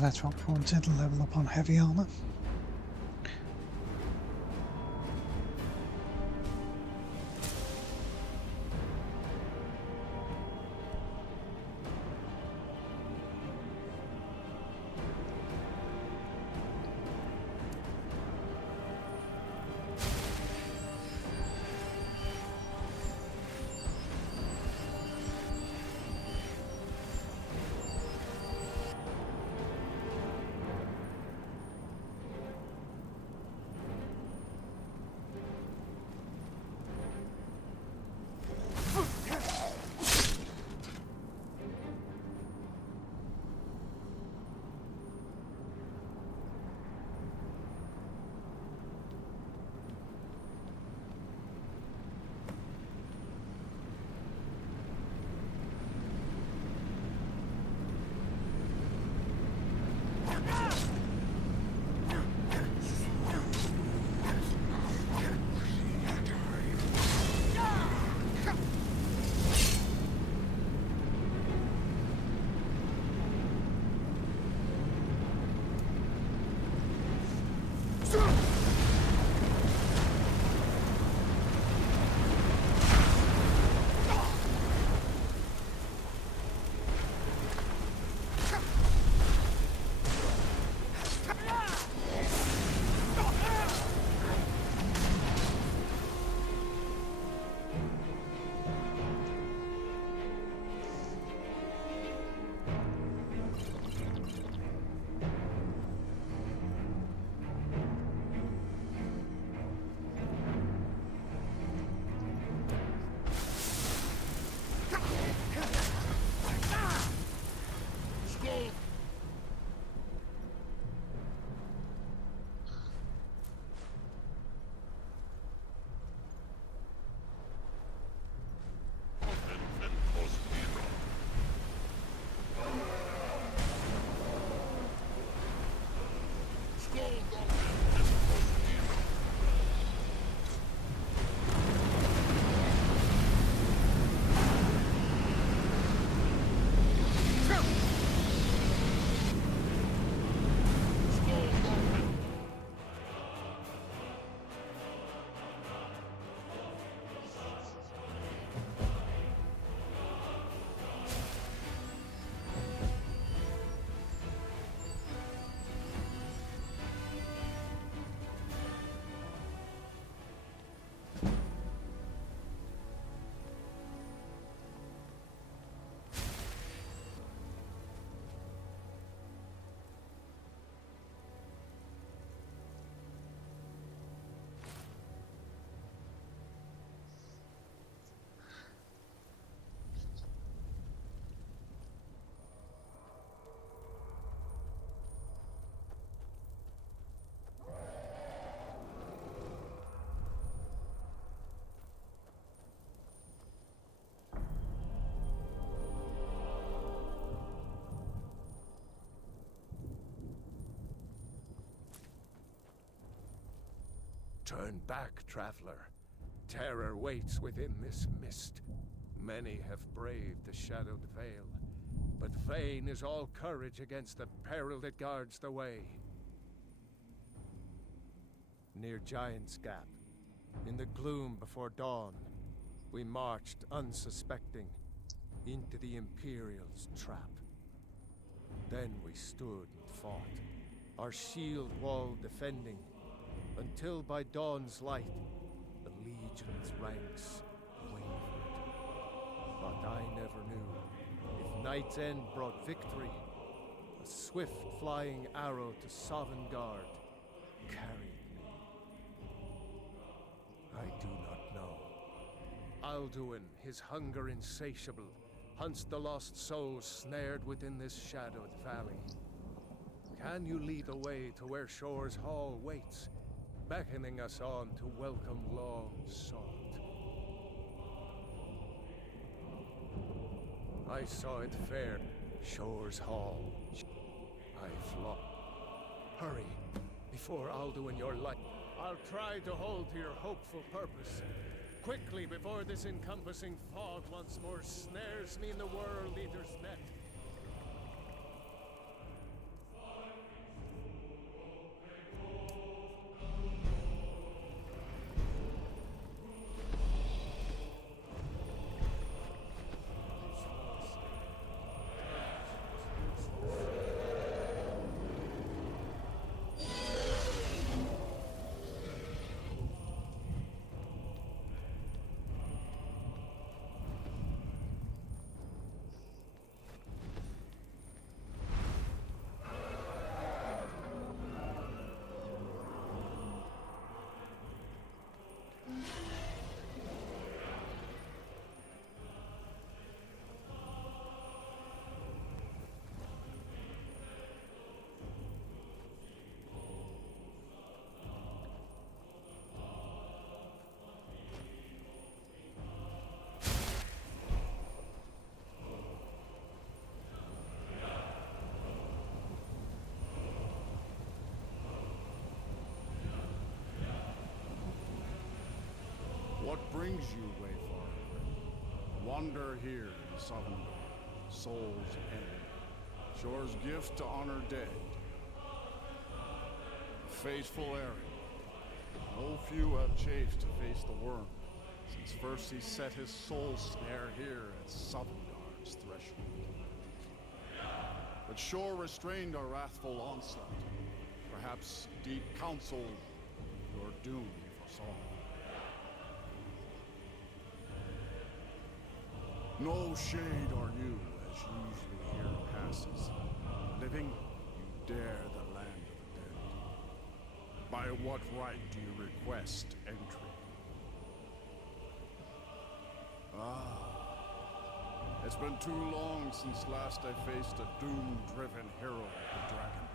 That's what we wanted, level up on heavy armour. Turn back, traveler. Terror waits within this mist. Many have braved the shadowed veil, but vain is all courage against the peril that guards the way. Near Giant's Gap, in the gloom before dawn, we marched unsuspecting into the Imperial's trap. Then we stood and fought, our shield wall defending, until by dawn's light, the Legion's ranks wavered. But I never knew if Night's End brought victory, a swift flying arrow to Sovngarde carried me. I do not know. Alduin, his hunger insatiable, hunts the lost souls snared within this shadowed valley. Can you lead the way to where Shore's Hall waits, beckoning us on to welcome long sought? I saw it fair, Shore's Hall. I flop. Hurry, before Alduin your light. I'll try to hold to your hopeful purpose. Quickly, before this encompassing fog once more snares me in the World Eater's net. What brings you, Wayfarer? Wander here in Sovngarde, Soul's End, Shore's gift to honor dead. faithful Aaron. No few have chafed to face the worm, since first he set his soul snare here at Sovngarde's threshold. But Shor restrained our wrathful onslaught. Perhaps deep counsel your doom he foresaw. No shade are you, as usually here passes. Living, you dare the land of the dead. By what right do you request entry? It's been too long since last I faced a doom-driven hero of the Dragonland.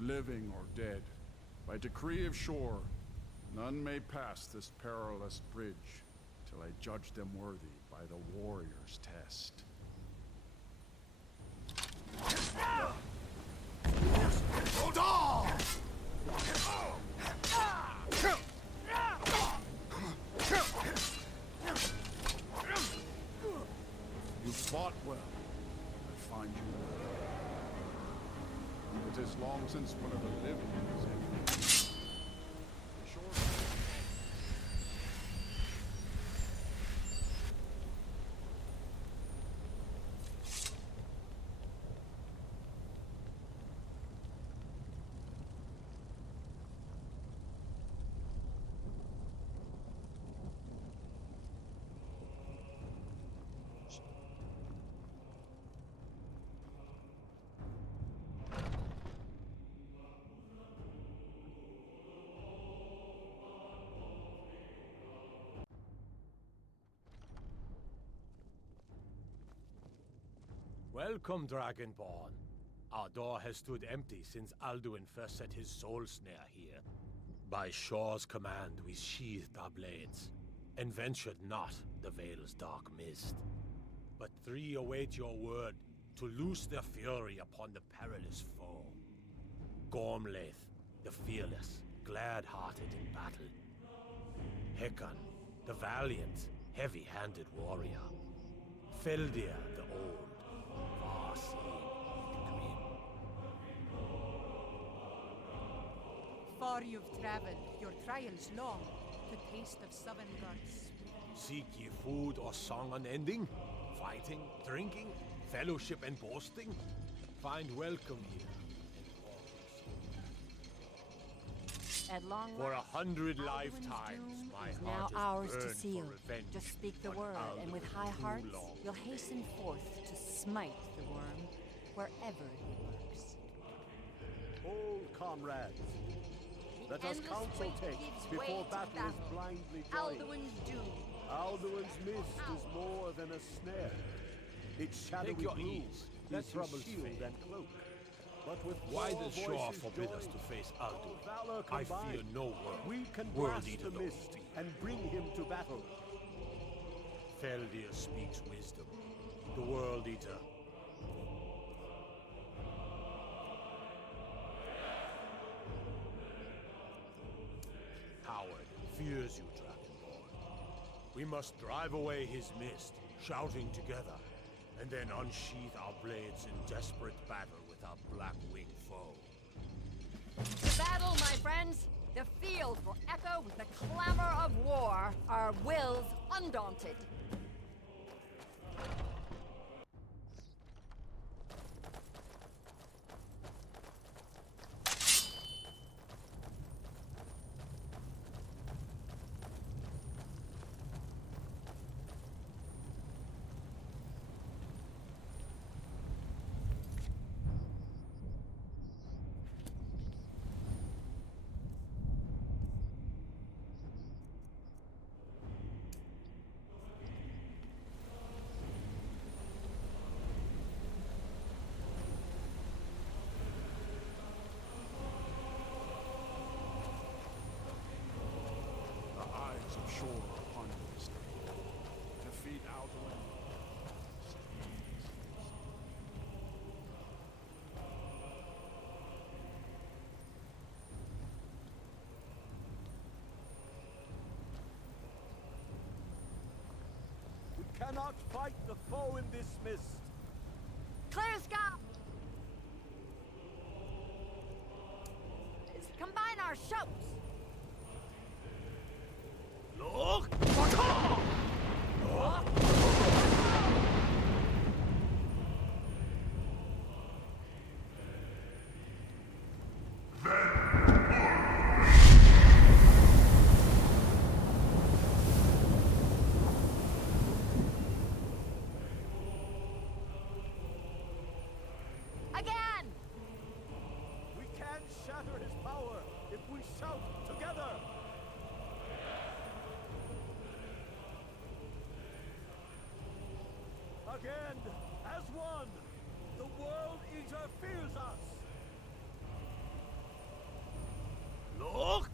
Living or dead, by decree of Shor, none may pass this perilous bridge till I judge them worthy by the warrior's test. Hold on! You fought well. I find you well. It is long since one of the living has entered. Welcome, Dragonborn. Our door has stood empty since Alduin first set his soul snare here. By Shor's command, we sheathed our blades, and ventured not the Vale's dark mist. But three await your word to loose their fury upon the perilous foe. Gormlaith, the fearless, glad-hearted in battle. Hekon, the valiant, heavy-handed warrior. Feldir, the old, far-seeing and grim. Far you've traveled, your trials long, to taste of Sovngarde's. Seek ye food or song unending? Fighting, drinking, fellowship and boasting? Find welcome here. At long For last, 100 Alduin's lifetimes, doom my is heart now has ours to burned seal. for revenge Just speak the on word, and with Alduin high too hearts, long. you'll hasten forth to smite the worm wherever he lurks. Old comrades, let us endless counsel wait take gives before way to battle is blindly joined. Alduin's doom. Alduin's mist is more than a snare. Its shadowy Take your gloom ease. is Let his troubles shield fade. and cloak. But with Why four does Shor voices forbid us joined, to face our Alduin? valor I fear combined, no world. we can World blast Eater the though mist he be. and bring him to battle. Feldir speaks wisdom. The World Eater. Howard fears you, Dragonborn. We must drive away his mist, shouting together, and then unsheath our blades in desperate battle with our black-winged foe. To battle, my friends! The field will echo with the clamor of war, our wills undaunted. The eyes of Shor upon you this day. Defeat Alduin. We cannot fight the foe in this mist. Clear sky! our shouts! Look! Again! We can't shatter his power if we shout together! Again, as one, the World Eater fears us! Look!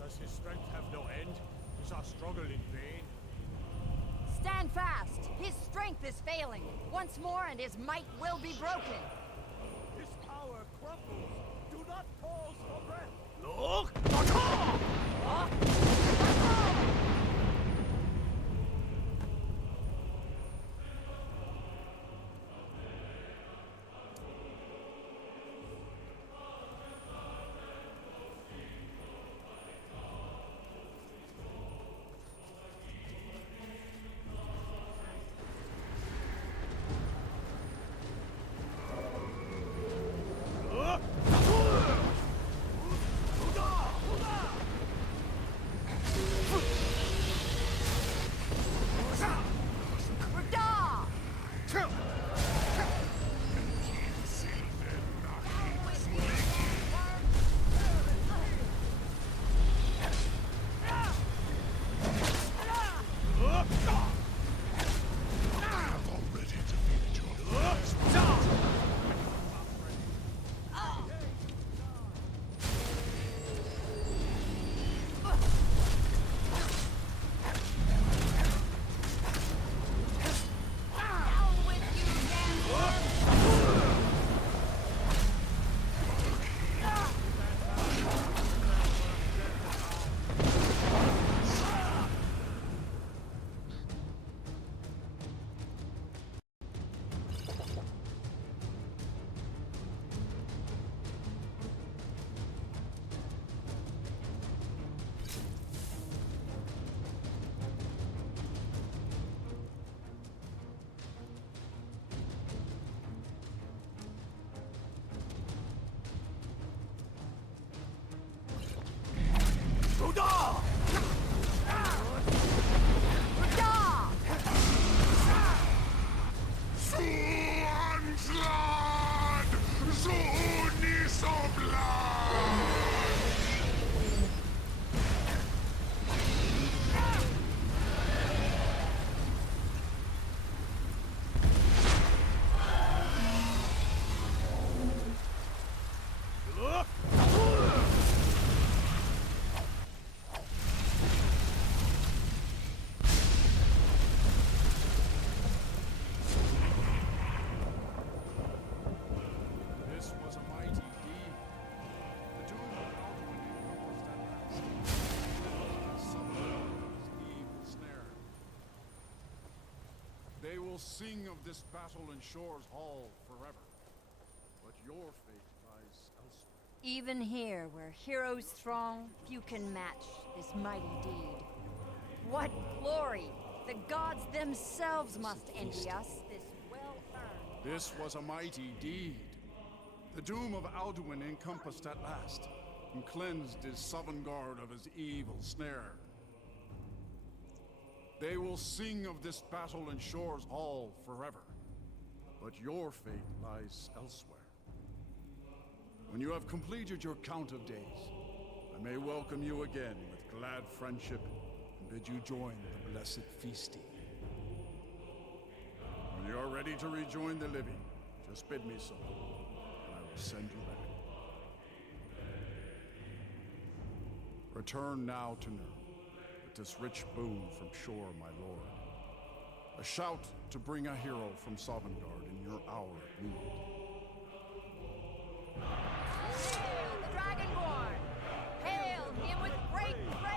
Does his strength have no end? Is our struggle in vain? Stand fast! His strength is failing. Once more and his might will be broken. His power crumbles. Do not pause for breath. Look! This was a mighty deed. The doom of Alduin encompassed at last. Summoned his evil snare. They will sing of this battle in Shore's Hall forever. But your fate lies elsewhere. Even here, where heroes throng, few can match this mighty deed. What glory! The gods themselves must envy us, this well-earned. This was a mighty deed. The doom of Alduin encompassed at last, and cleansed his Sovngarde of his evil snare. They will sing of this battle in Shore's Hall forever, but your fate lies elsewhere. When you have completed your count of days, I may welcome you again with glad friendship and bid you join the blessed feasting. When you are ready to rejoin the living, just bid me so, and I will send you back. Return now to Nurn, with this rich boon from Shore, my lord. A shout to bring a hero from Sovngarde in your hour of need. Hail the Dragonborn! Hail him with great praise!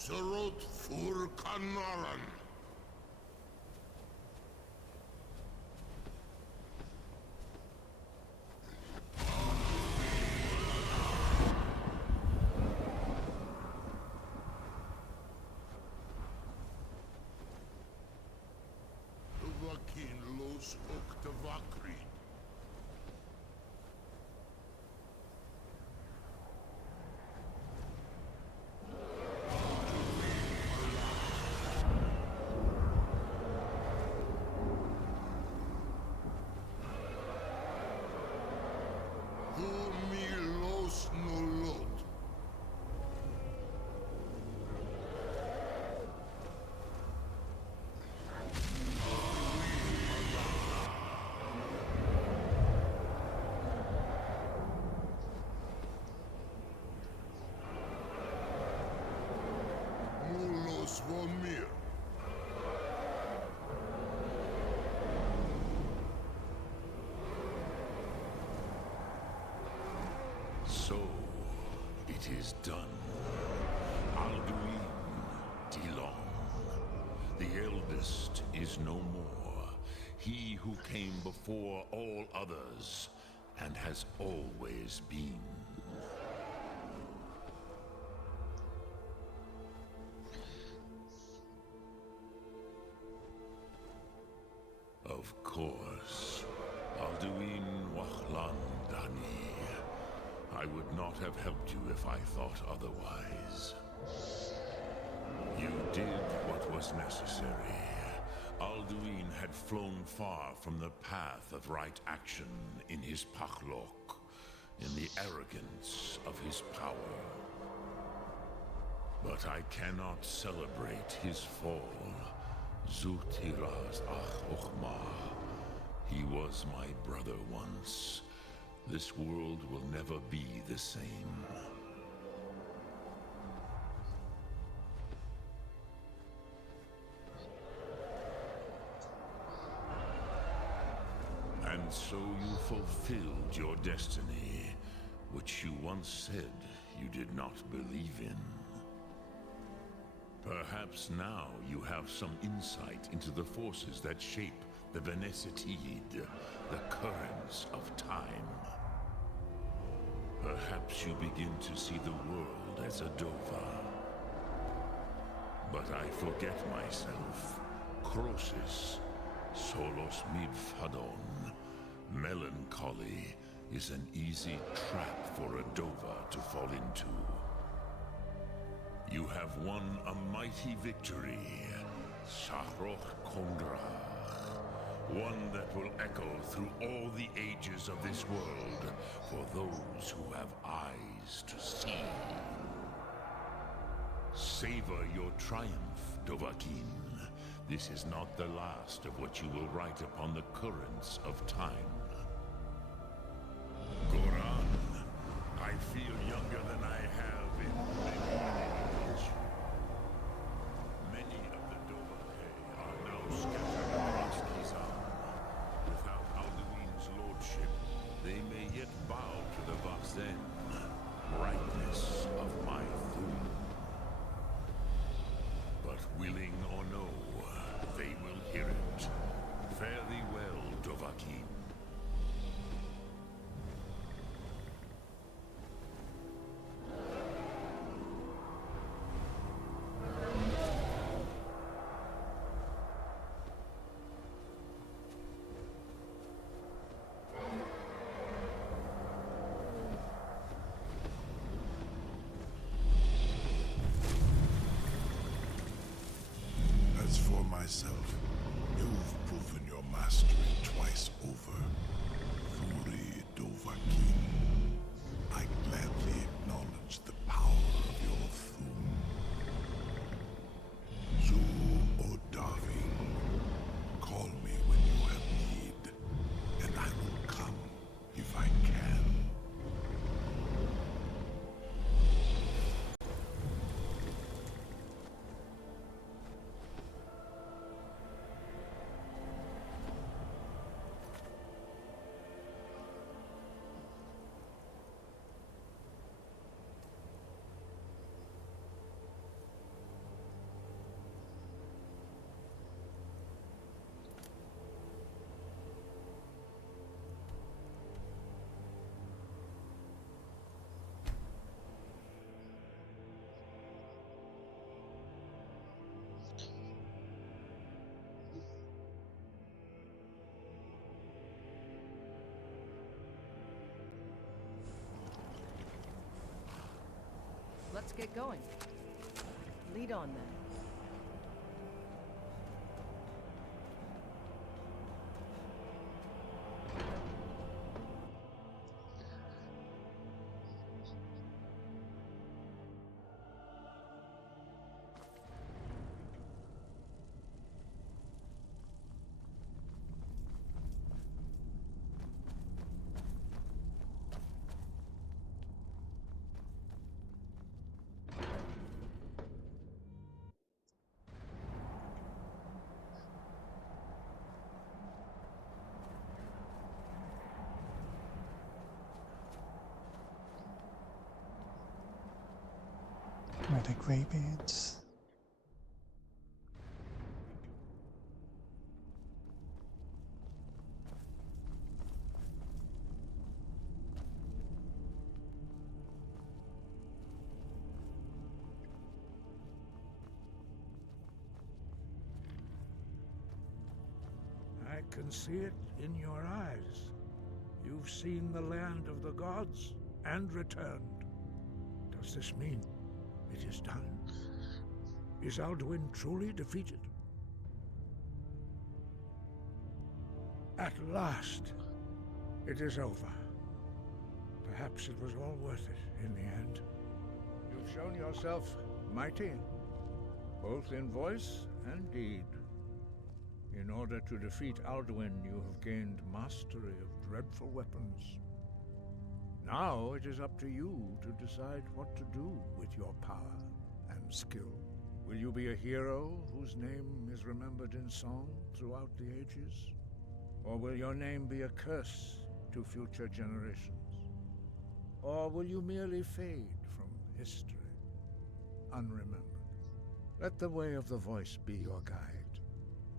Surut fur Kanaran. Vakin los Oktavakri. Los Nolot. Mulos Vomir. So, it is done. Alduin Dilong, the eldest, is no more. He who came before all others, and has always been. Of course, Alduin Wahlan Dani. I would not have helped you if I thought otherwise. You did what was necessary. Alduin had flown far from the path of right action in his Pachlok, in the arrogance of his power. But I cannot celebrate his fall. Zutiraz Ach Ochmah. He was my brother once. This world will never be the same. And so you fulfilled your destiny, which you once said you did not believe in. Perhaps now you have some insight into the forces that shape the Venesetid, the currents of time. Perhaps you begin to see the world as a Dova. But I forget myself. Crosis, Solos Midfadon. Melancholy is an easy trap for a Dova to fall into. You have won a mighty victory, Sahroch Kondrach. One that will echo through all the ages of this world for those who have eyes to see. Savor your triumph, Dovahkiin. This is not the last of what you will write upon the currents of time. Goran, I feel younger than I have in many age. Many of the Dovahkiin are now scattered across Kizan. Without Alduin's lordship, they may yet bow to the Vaxen, brightness of my Thum. But willing or no, they will hear it. Fare thee well, Dovahkiin. let's get going. Lead on then. Where the greybeards. I can see it in your eyes. You've seen the land of the gods and returned. Does this mean it is done? Is Alduin truly defeated? At last, it is over. Perhaps it was all worth it in the end. You've shown yourself mighty, both in voice and deed. In order to defeat Alduin, you have gained mastery of dreadful weapons. Now it is up to you to decide what to do with your power and skill. Will you be a hero whose name is remembered in song throughout the ages? Or will your name be a curse to future generations? Or will you merely fade from history, unremembered? Let the way of the voice be your guide,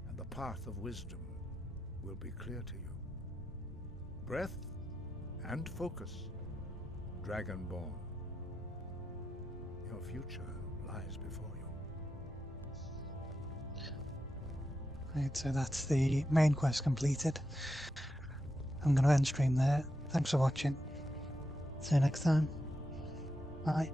and the path of wisdom will be clear to you. Breath and focus, Dragonborn. Your future lies before you. Right, so that's the main quest completed. I'm going to end stream there. Thanks for watching. See you next time. Bye.